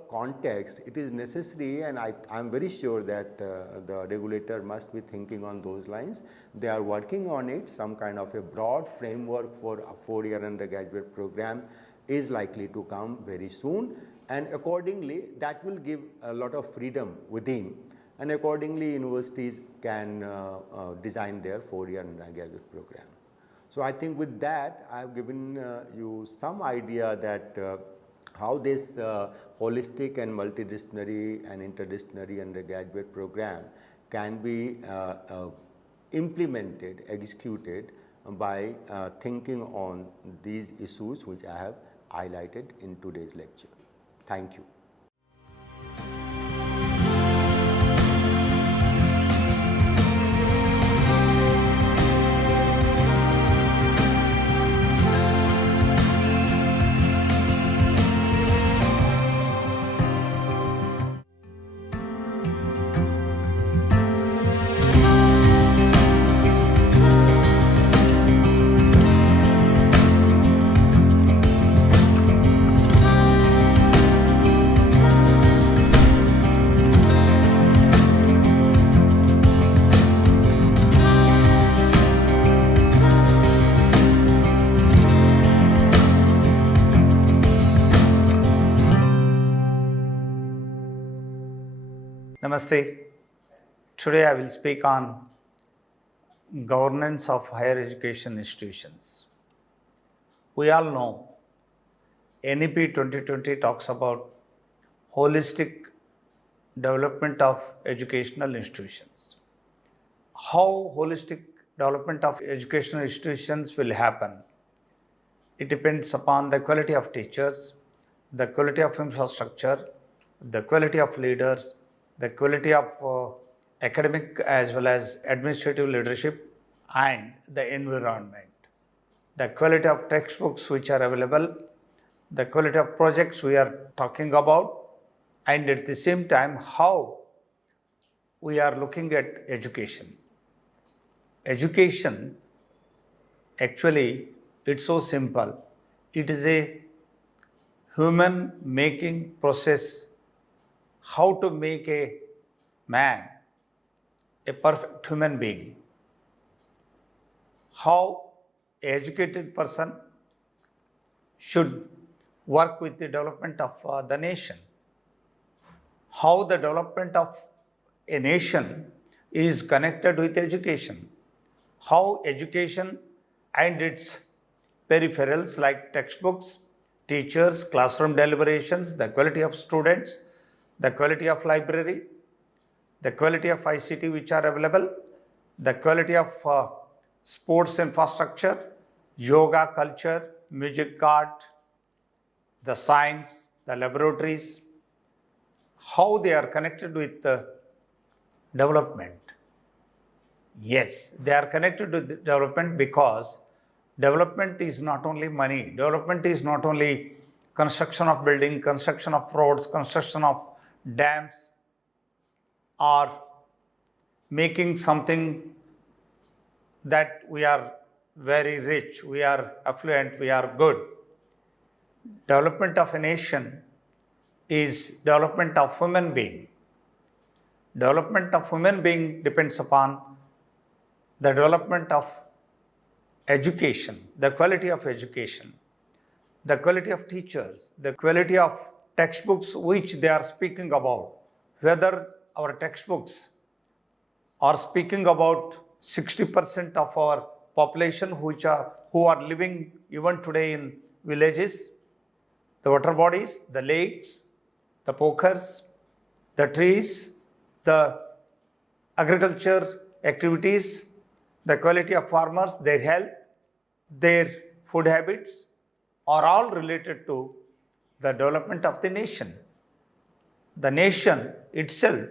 context, it is necessary, and I am very sure that the regulator must be thinking on those lines. They are working on it. Some kind of a broad framework for a 4-year undergraduate program is likely to come very soon, and accordingly that will give a lot of freedom within, and accordingly universities can design their 4-year undergraduate program. So I think with that I have given you some idea that how this holistic and multidisciplinary and interdisciplinary undergraduate program can be implemented, executed by thinking on these issues which I have highlighted in today's lecture. Thank you. Namaste. Today I will speak on governance of higher education institutions. We all know NEP-2020 talks about holistic development of educational institutions. How holistic development of educational institutions will happen? It depends upon the quality of teachers, the quality of infrastructure, the quality of leaders, the quality of academic as well as administrative leadership, and the environment. The quality of textbooks which are available, the quality of projects we are talking about, and at the same time how we are looking at education. Education, actually, it's so simple. It is a human making process. How to make a man a perfect human being. How an educated person should work with the development of the nation. How the development of a nation is connected with education. How education and its peripherals like textbooks, teachers, classroom deliberations, the quality of students, the quality of library, the quality of ICT which are available, the quality of sports infrastructure, yoga culture, music art, the science, the laboratories, how they are connected with the development. Yes, they are connected with the development because development is not only money, development is not only construction of building, construction of roads, construction of dams, or making something that we are very rich, we are affluent, we are good. Development of a nation is development of human being. Development of human being depends upon the development of education, the quality of education, the quality of teachers, the quality of textbooks which they are speaking about. Whether our textbooks are speaking about 60% of our population who are living even today in villages, the water bodies, the lakes, the pokers, the trees, the agriculture activities, the quality of farmers, their health, their food habits are all related to the development of the nation. The nation itself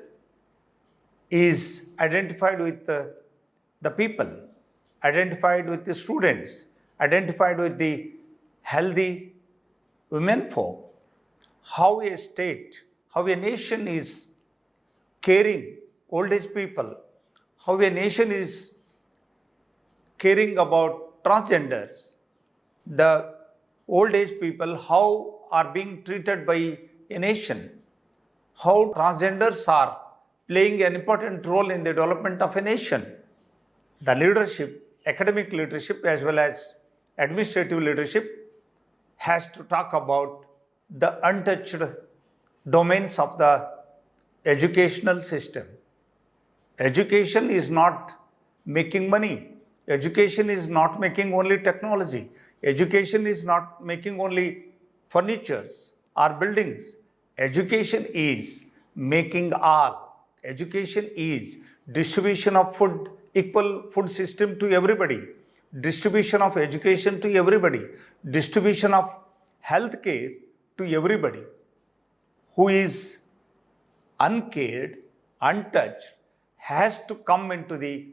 is identified with the people, identified with the students, identified with the healthy women folk. How a state, how a nation is caring old age people, how a nation is caring about transgenders, the old age people, how are being treated by a nation, how transgenders are playing an important role in the development of a nation. The leadership, academic leadership as well as administrative leadership has to talk about the untouched domains of the educational system. Education is not making money. Education is not making only technology. Education is not making only furnitures or buildings. Education is making all. Education is distribution of food, equal food system to everybody, distribution of education to everybody, distribution of health care to everybody. Who is uncared, untouched, has to come into the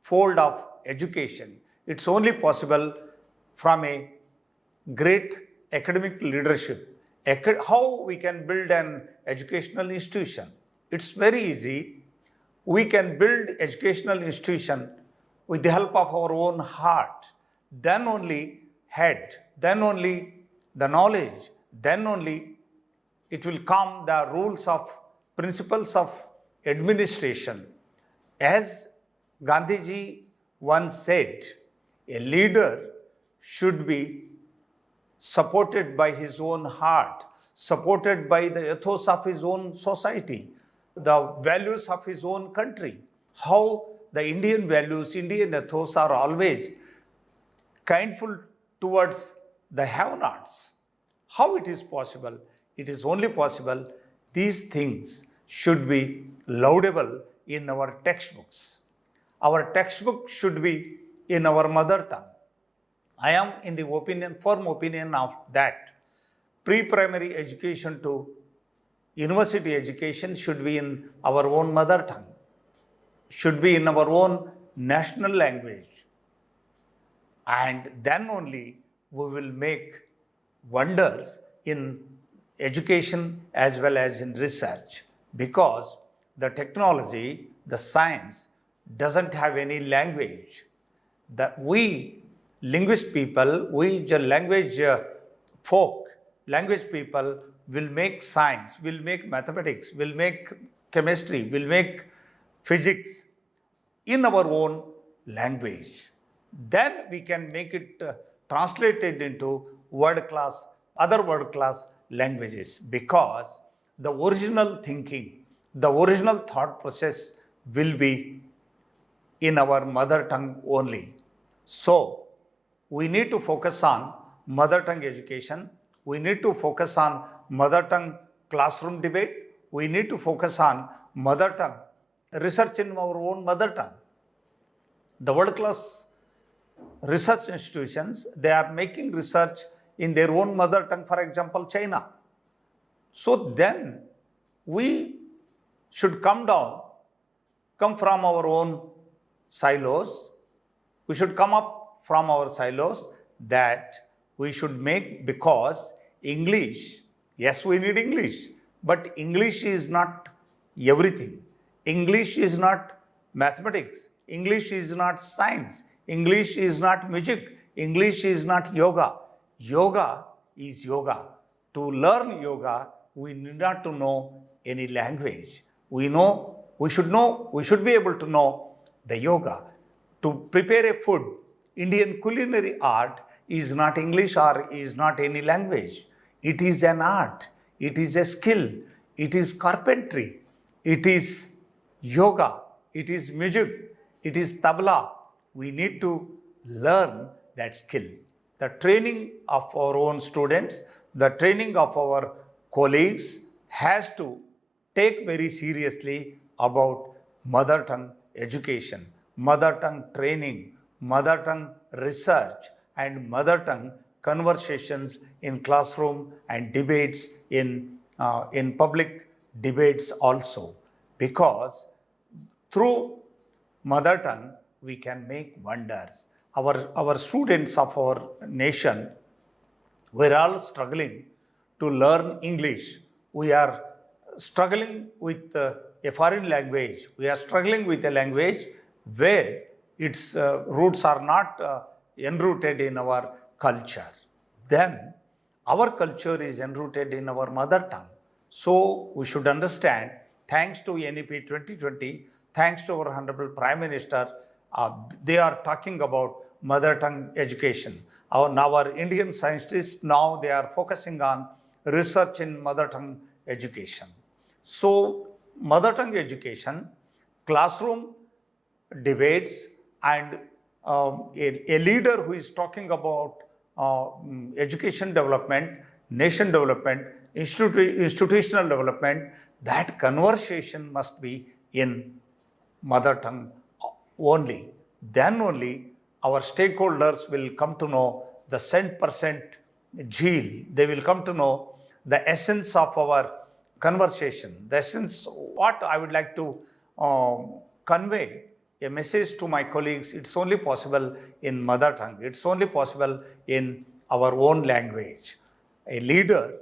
fold of education. It's only possible from a great academic leadership. How we can build an educational institution? It's very easy. We can build educational institution with the help of our own heart. Then only head, then only the knowledge, then only it will come the rules of principles of administration. As Gandhiji once said, a leader should be supported by his own heart, supported by the ethos of his own society, the values of his own country. How the Indian values, Indian ethos are always kindful towards the have-nots. How it is possible? It is only possible these things should be laudable in our textbooks. Our textbook should be in our mother tongue. I am in the firm opinion of that. Pre-primary education to university education should be in our own mother tongue, should be in our own national language. And then only we will make wonders in education as well as in research, because the technology, the science doesn't have any language. That we linguist people, we language folk, language people will make science, will make mathematics, will make chemistry, will make physics in our own language. Then we can make it translated into other world-class languages, because the original thinking, the original thought process will be in our mother tongue only. So, we need to focus on mother tongue education. We need to focus on mother tongue classroom debate. We need to focus on mother tongue research in our own mother tongue. The world-class research institutions, they are making research in their own mother tongue. For example, China. So then we should come from our own silos. We should come up from our silos that we should make, because English, yes, we need English, but English is not everything. English is not mathematics. English is not science. English is not music. English is not yoga. Yoga is yoga. To learn yoga, we need not to know any language. We should be able to know the yoga. To prepare a food, Indian culinary art is not English or is not any language. It is an art. It is a skill. It is carpentry. It is yoga. It is music. It is tabla. We need to learn that skill. The training of our own students, the training of our colleagues has to take very seriously about mother tongue education, mother tongue training, mother tongue research, and mother tongue conversations in classroom and debates in public debates also. Because through mother tongue, we can make wonders. Our students of our nation, we're all struggling to learn English. We are struggling with a foreign language. We are struggling with a language where its roots are not enrooted in our culture. Then our culture is enrooted in our mother tongue. So we should understand, thanks to NEP 2020, thanks to our Honorable Prime Minister, they are talking about mother tongue education. Our Indian scientists now they are focusing on research in mother tongue education. So mother tongue education, classroom debates, and a leader who is talking about education development, nation development, institutional development, that conversation must be in mother tongue only. Then only our stakeholders will come to know the cent% zeal. They will come to know the essence of our conversation. The essence, what I would like to convey a message to my colleagues, it's only possible in mother tongue. It's only possible in our own language. A leader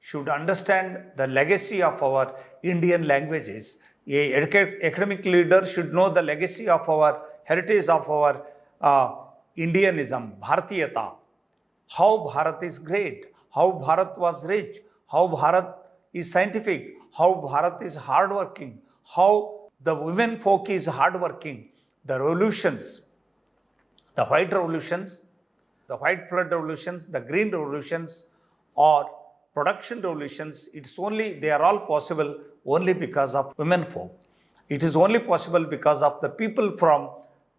should understand the legacy of our Indian languages. A academic leader should know the legacy of our heritage of our Indianism, Bharatiyata. How Bharat is great, how Bharat was rich, how Bharat is scientific, how Bharat is hardworking, how the women folk is hardworking. The revolutions, the white revolutions, the white flood revolutions, the green revolutions, or production revolutions, they are all possible only because of women folk. It is only possible because of the people from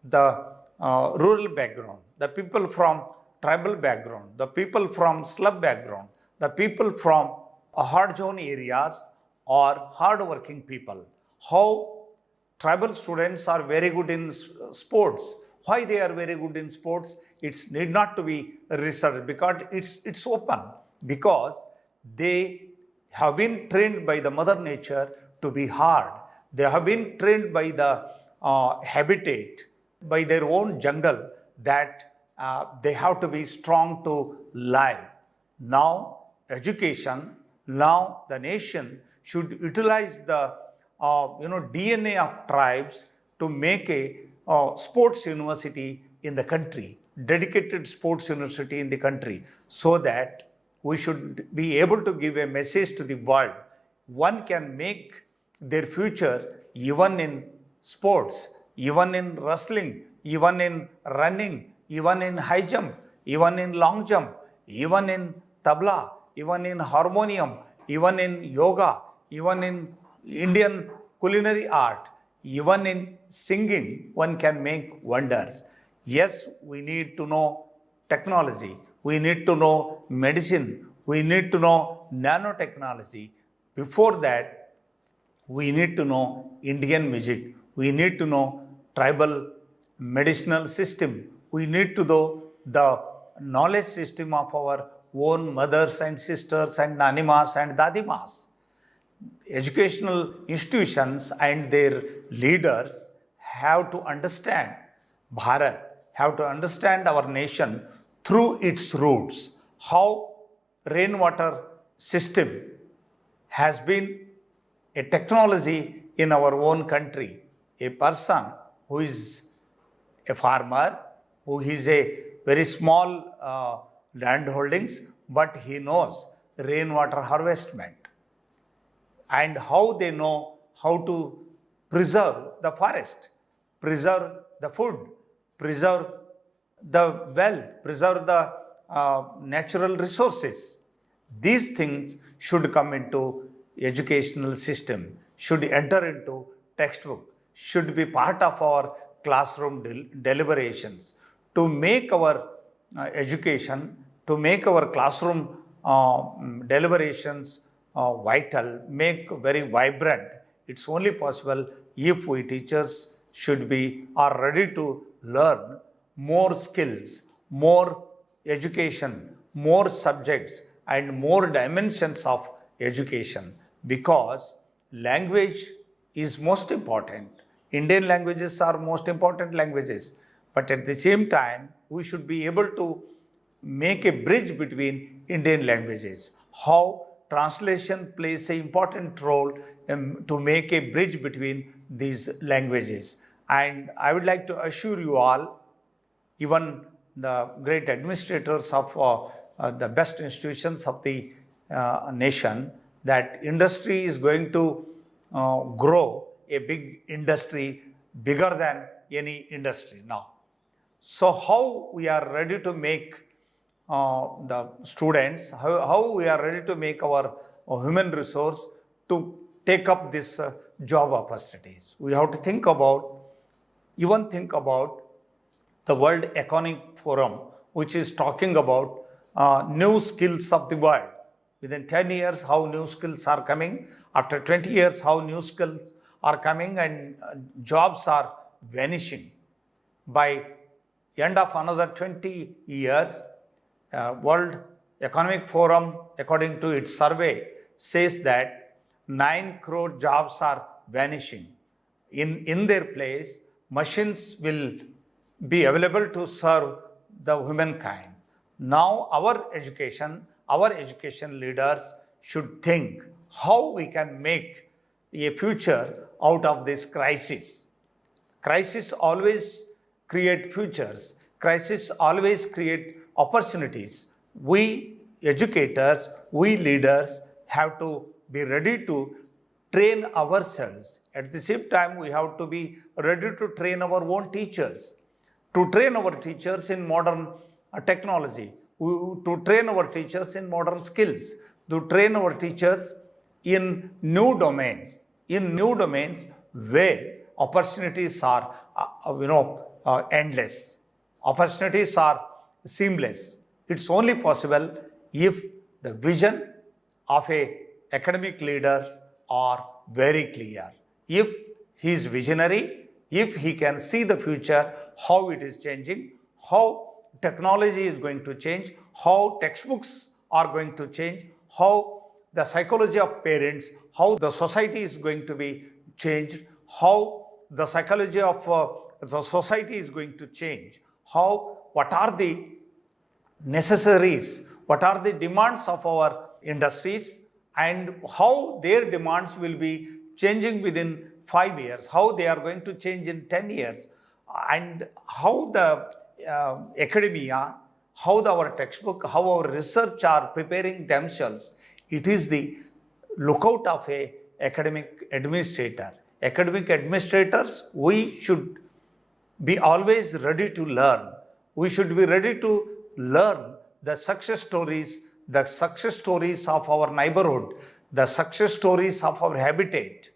the rural background, the people from tribal background, the people from slum background, the people from hard zone areas or hard-working people. How tribal students are very good in sports. Why they are very good in sports? It need not to be researched because it's open. Because they have been trained by the mother nature to be hard. They have been trained by the habitat, by their own jungle, that they have to be strong to live. Now education, now the nation should utilize the DNA of tribes to make a sports university in the country, dedicated sports university in the country, so that we should be able to give a message to the world. One can make their future even in sports, even in wrestling, even in running, even in high jump, even in long jump, even in tabla, even in harmonium, even in yoga, even in Indian culinary art, even in singing, one can make wonders. Yes, we need to know technology, we need to know medicine, we need to know nanotechnology. Before that, we need to know Indian music, we need to know tribal medicinal system, we need to know the knowledge system of our own mothers and sisters and nanimas and dadimas. Educational institutions and their leaders have to understand Bharat, have to understand our nation through its roots, how rainwater system has been a technology in our own country. A person who is a farmer, who is a very small land holdings, but he knows rainwater harvestment and how they know how to preserve the forest, preserve the food, preserve the wealth, preserve the natural resources. These things should come into educational system, should enter into textbook, should be part of our classroom deliberations to make our education, to make our classroom deliberations vital, make very vibrant. It's only possible if we teachers should be are ready to learn more skills, more education, more subjects and more dimensions of education, because language is most important. Indian languages are most important languages, but at the same time we should be able to make a bridge between Indian languages. How translation plays an important role to make a bridge between these languages. And I would like to assure you all, even the great administrators of the best institutions of the nation, that industry is going to grow a big industry, bigger than any industry now. So how we are ready to make the students, how we are ready to make our human resource to take up this job opportunities. We have to think about the World Economic Forum, which is talking about new skills of the world. Within 10 years, how new skills are coming. After 20 years, how new skills are coming and jobs are vanishing. By end of another 20 years, World Economic Forum, according to its survey, says that 9 crore jobs are vanishing. In their place, machines will be available to serve the humankind. Now our education leaders should think how we can make a future out of this crisis. Crisis always create futures. Crisis always create opportunities. We educators, we leaders have to be ready to train ourselves. At the same time, we have to be ready to train our own teachers, to train our teachers in modern technology, to train our teachers in modern skills, to train our teachers in new domains where opportunities are endless. Opportunities are seamless. It's only possible if the vision of a academic leader are very clear. If he is visionary, if he can see the future, how it is changing, how technology is going to change, how textbooks are going to change, how the psychology of parents, how the society is going to be changed, how the psychology of the society is going to change, what are the necessaries, what are the demands of our industries, and how their demands will be changing within 5 years, how they are going to change in 10 years, and how the academia, how our textbook, how our research are preparing themselves. It is the lookout of a academic administrator. Academic administrators, we should be always ready to learn. We should be ready to learn the success stories of our neighborhood, the success stories of our habitat.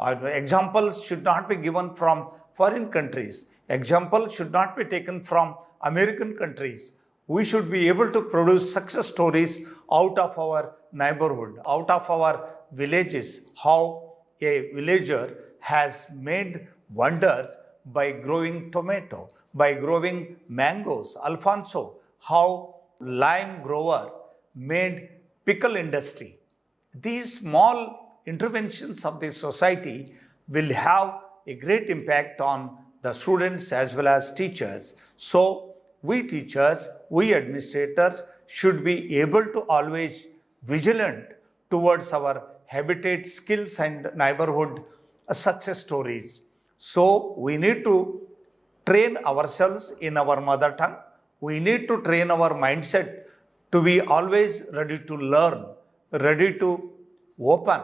Examples should not be given from foreign countries. Examples should not be taken from American countries. We should be able to produce success stories out of our neighborhood, out of our villages, how a villager has made wonders by growing tomato, by growing mangoes, Alfonso, how lime grower made pickle industry. These small interventions of the society will have a great impact on the students as well as teachers. So we teachers, we administrators should be able to always vigilant towards our habitat skills and neighborhood success stories. So we need to train ourselves in our mother tongue. We need to train our mindset to be always ready to learn, ready to open,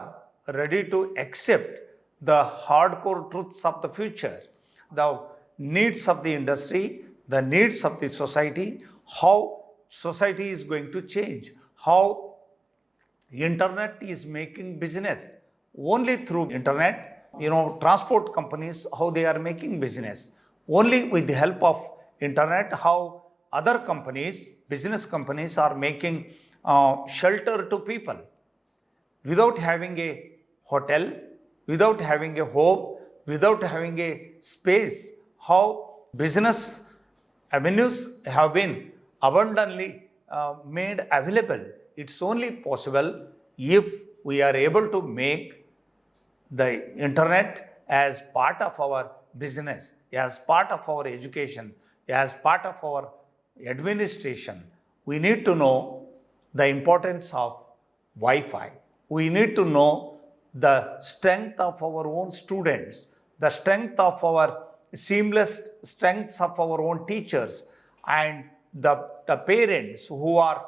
ready to accept the hardcore truths of the future, the needs of the industry, the needs of the society, how society is going to change, how internet is making business. Only through internet, transport companies, how they are making business. Only with the help of internet, how other companies, business companies are making shelter to people. Without having a hotel, without having a home, without having a space, how business avenues have been abundantly made available. It's only possible if we are able to make the internet as part of our business, as part of our education, as part of our administration. We need to know the importance of Wi-Fi. We need to know the strength of our own students, the strength of our seamless strengths of our own teachers, and the parents who are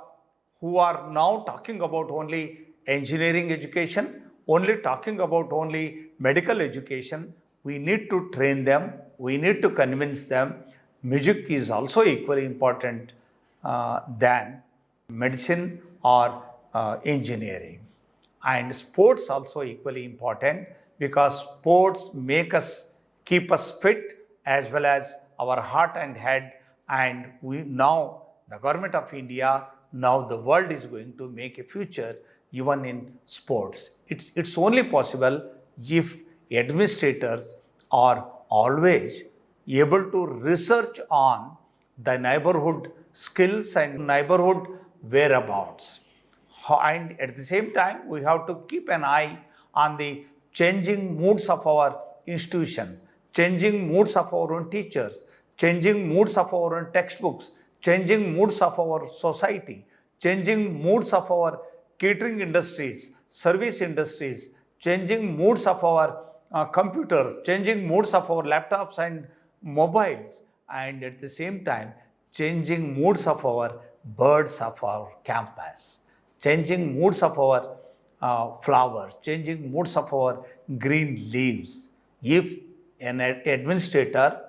now talking about only engineering education, only talking about only medical education. We need to train them, we need to convince them. Music is also equally important than medicine or engineering. And sports also equally important, because sports keep us fit as well as our heart and head. And now the government of India, now the world is going to make a future even in sports. It's only possible if administrators are always able to research on the neighborhood skills and neighborhood whereabouts. And at the same time, we have to keep an eye on the changing moods of our institutions, changing moods of our own teachers, changing moods of our own textbooks, changing moods of our society, changing moods of our catering industries, service industries, changing moods of our computers, changing moods of our laptops and mobiles, and at the same time, changing moods of our birds of our campus, changing moods of our flowers, changing moods of our green leaves. If an administrator,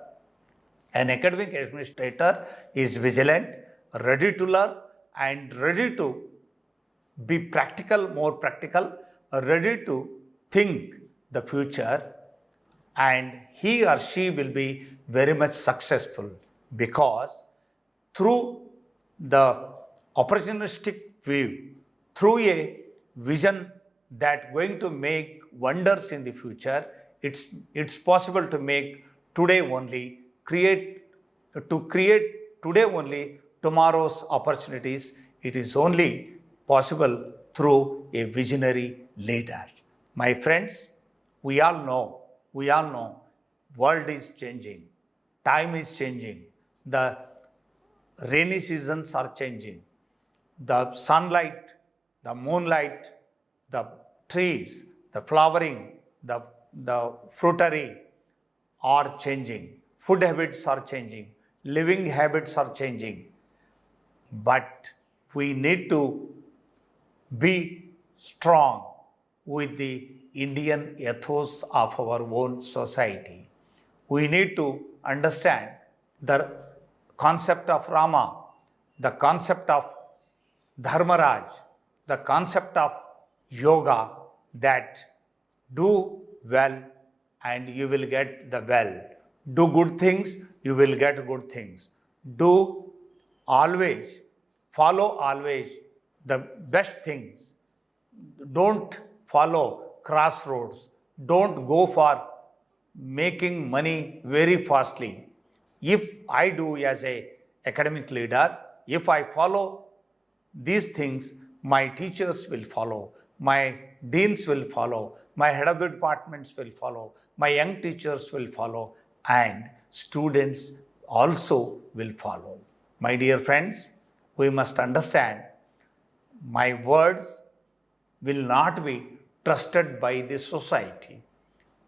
an academic administrator is vigilant, ready to learn, and ready to be practical, more practical, ready to think the future, and he or she will be very much successful, because through the opportunistic view, through a vision that going to make wonders in the future, it's possible to make today only, create today only tomorrow's opportunities. It is only possible through a visionary leader. My friends, we all know, world is changing, time is changing, the rainy seasons are changing, the sunlight, the moonlight, the trees, the flowering, the fruitery are changing, food habits are changing, living habits are changing. But we need to be strong with the Indian ethos of our own society. We need to understand the concept of Rama, the concept of Dharmaraj, the concept of yoga, that do well and you will get the well. Do good things, you will get good things. Follow always the best things. Don't follow crossroads. Don't go for making money very fastly. If I do as a academic leader, if I follow these things, my teachers will follow, my deans will follow, my head of the departments will follow, my young teachers will follow, and students also will follow. My dear friends, we must understand my words will not be trusted by the society.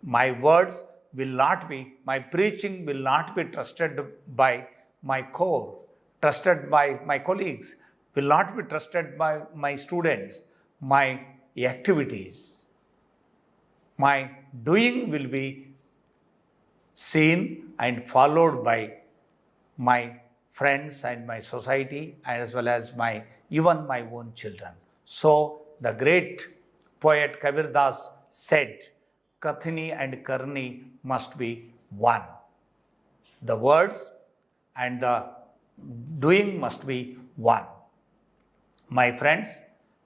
My words will not be, my preaching will not be trusted by my core, trusted by my colleagues, will not be trusted by my students, my activities. My doing will be seen and followed by my friends and my society, as well as even my own children. So the great poet Kabir Das said, Kathini and Karni must be one. The words and the doing must be one. My friends,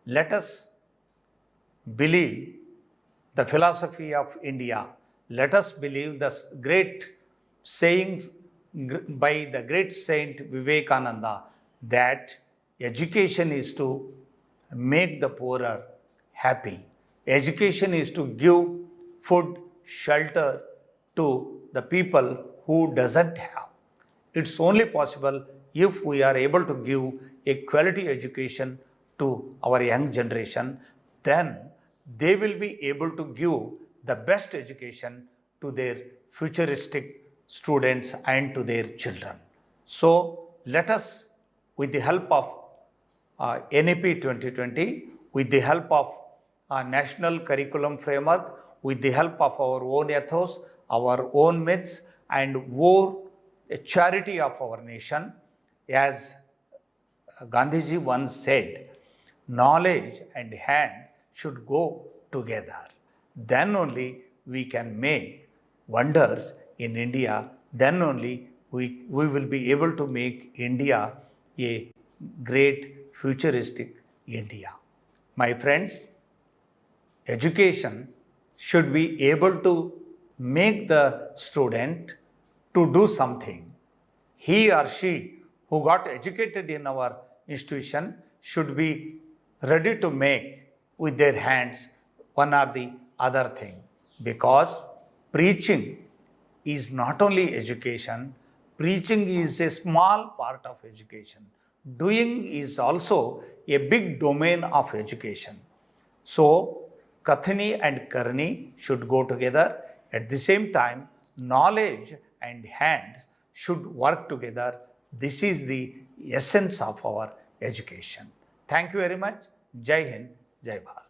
let us believe the philosophy of India. Let us believe the great sayings by the great saint Vivekananda that education is to make the poorer happy. Education is to give food, shelter to the people who doesn't have. It's only possible if we are able to give a quality education to our young generation, then they will be able to give the best education to their futuristic students and to their children. So let us, with the help of NEP-2020, with the help of National Curriculum Framework, with the help of our own ethos, our own myths, and war, a charity of our nation, as Gandhiji once said, knowledge and hand should go together. Then only we can make wonders in India. Then only we will be able to make India a great futuristic India. My friends, education should be able to make the student to do something. He or she who got educated in our institution should be ready to make with their hands one or the other thing, because preaching is not only education, preaching is a small part of education. Doing is also a big domain of education. So, Kathini and Karni should go together. At the same time, knowledge and hands should work together. This is the essence of our education. Thank you very much. Jai Hind, Jai Bharat.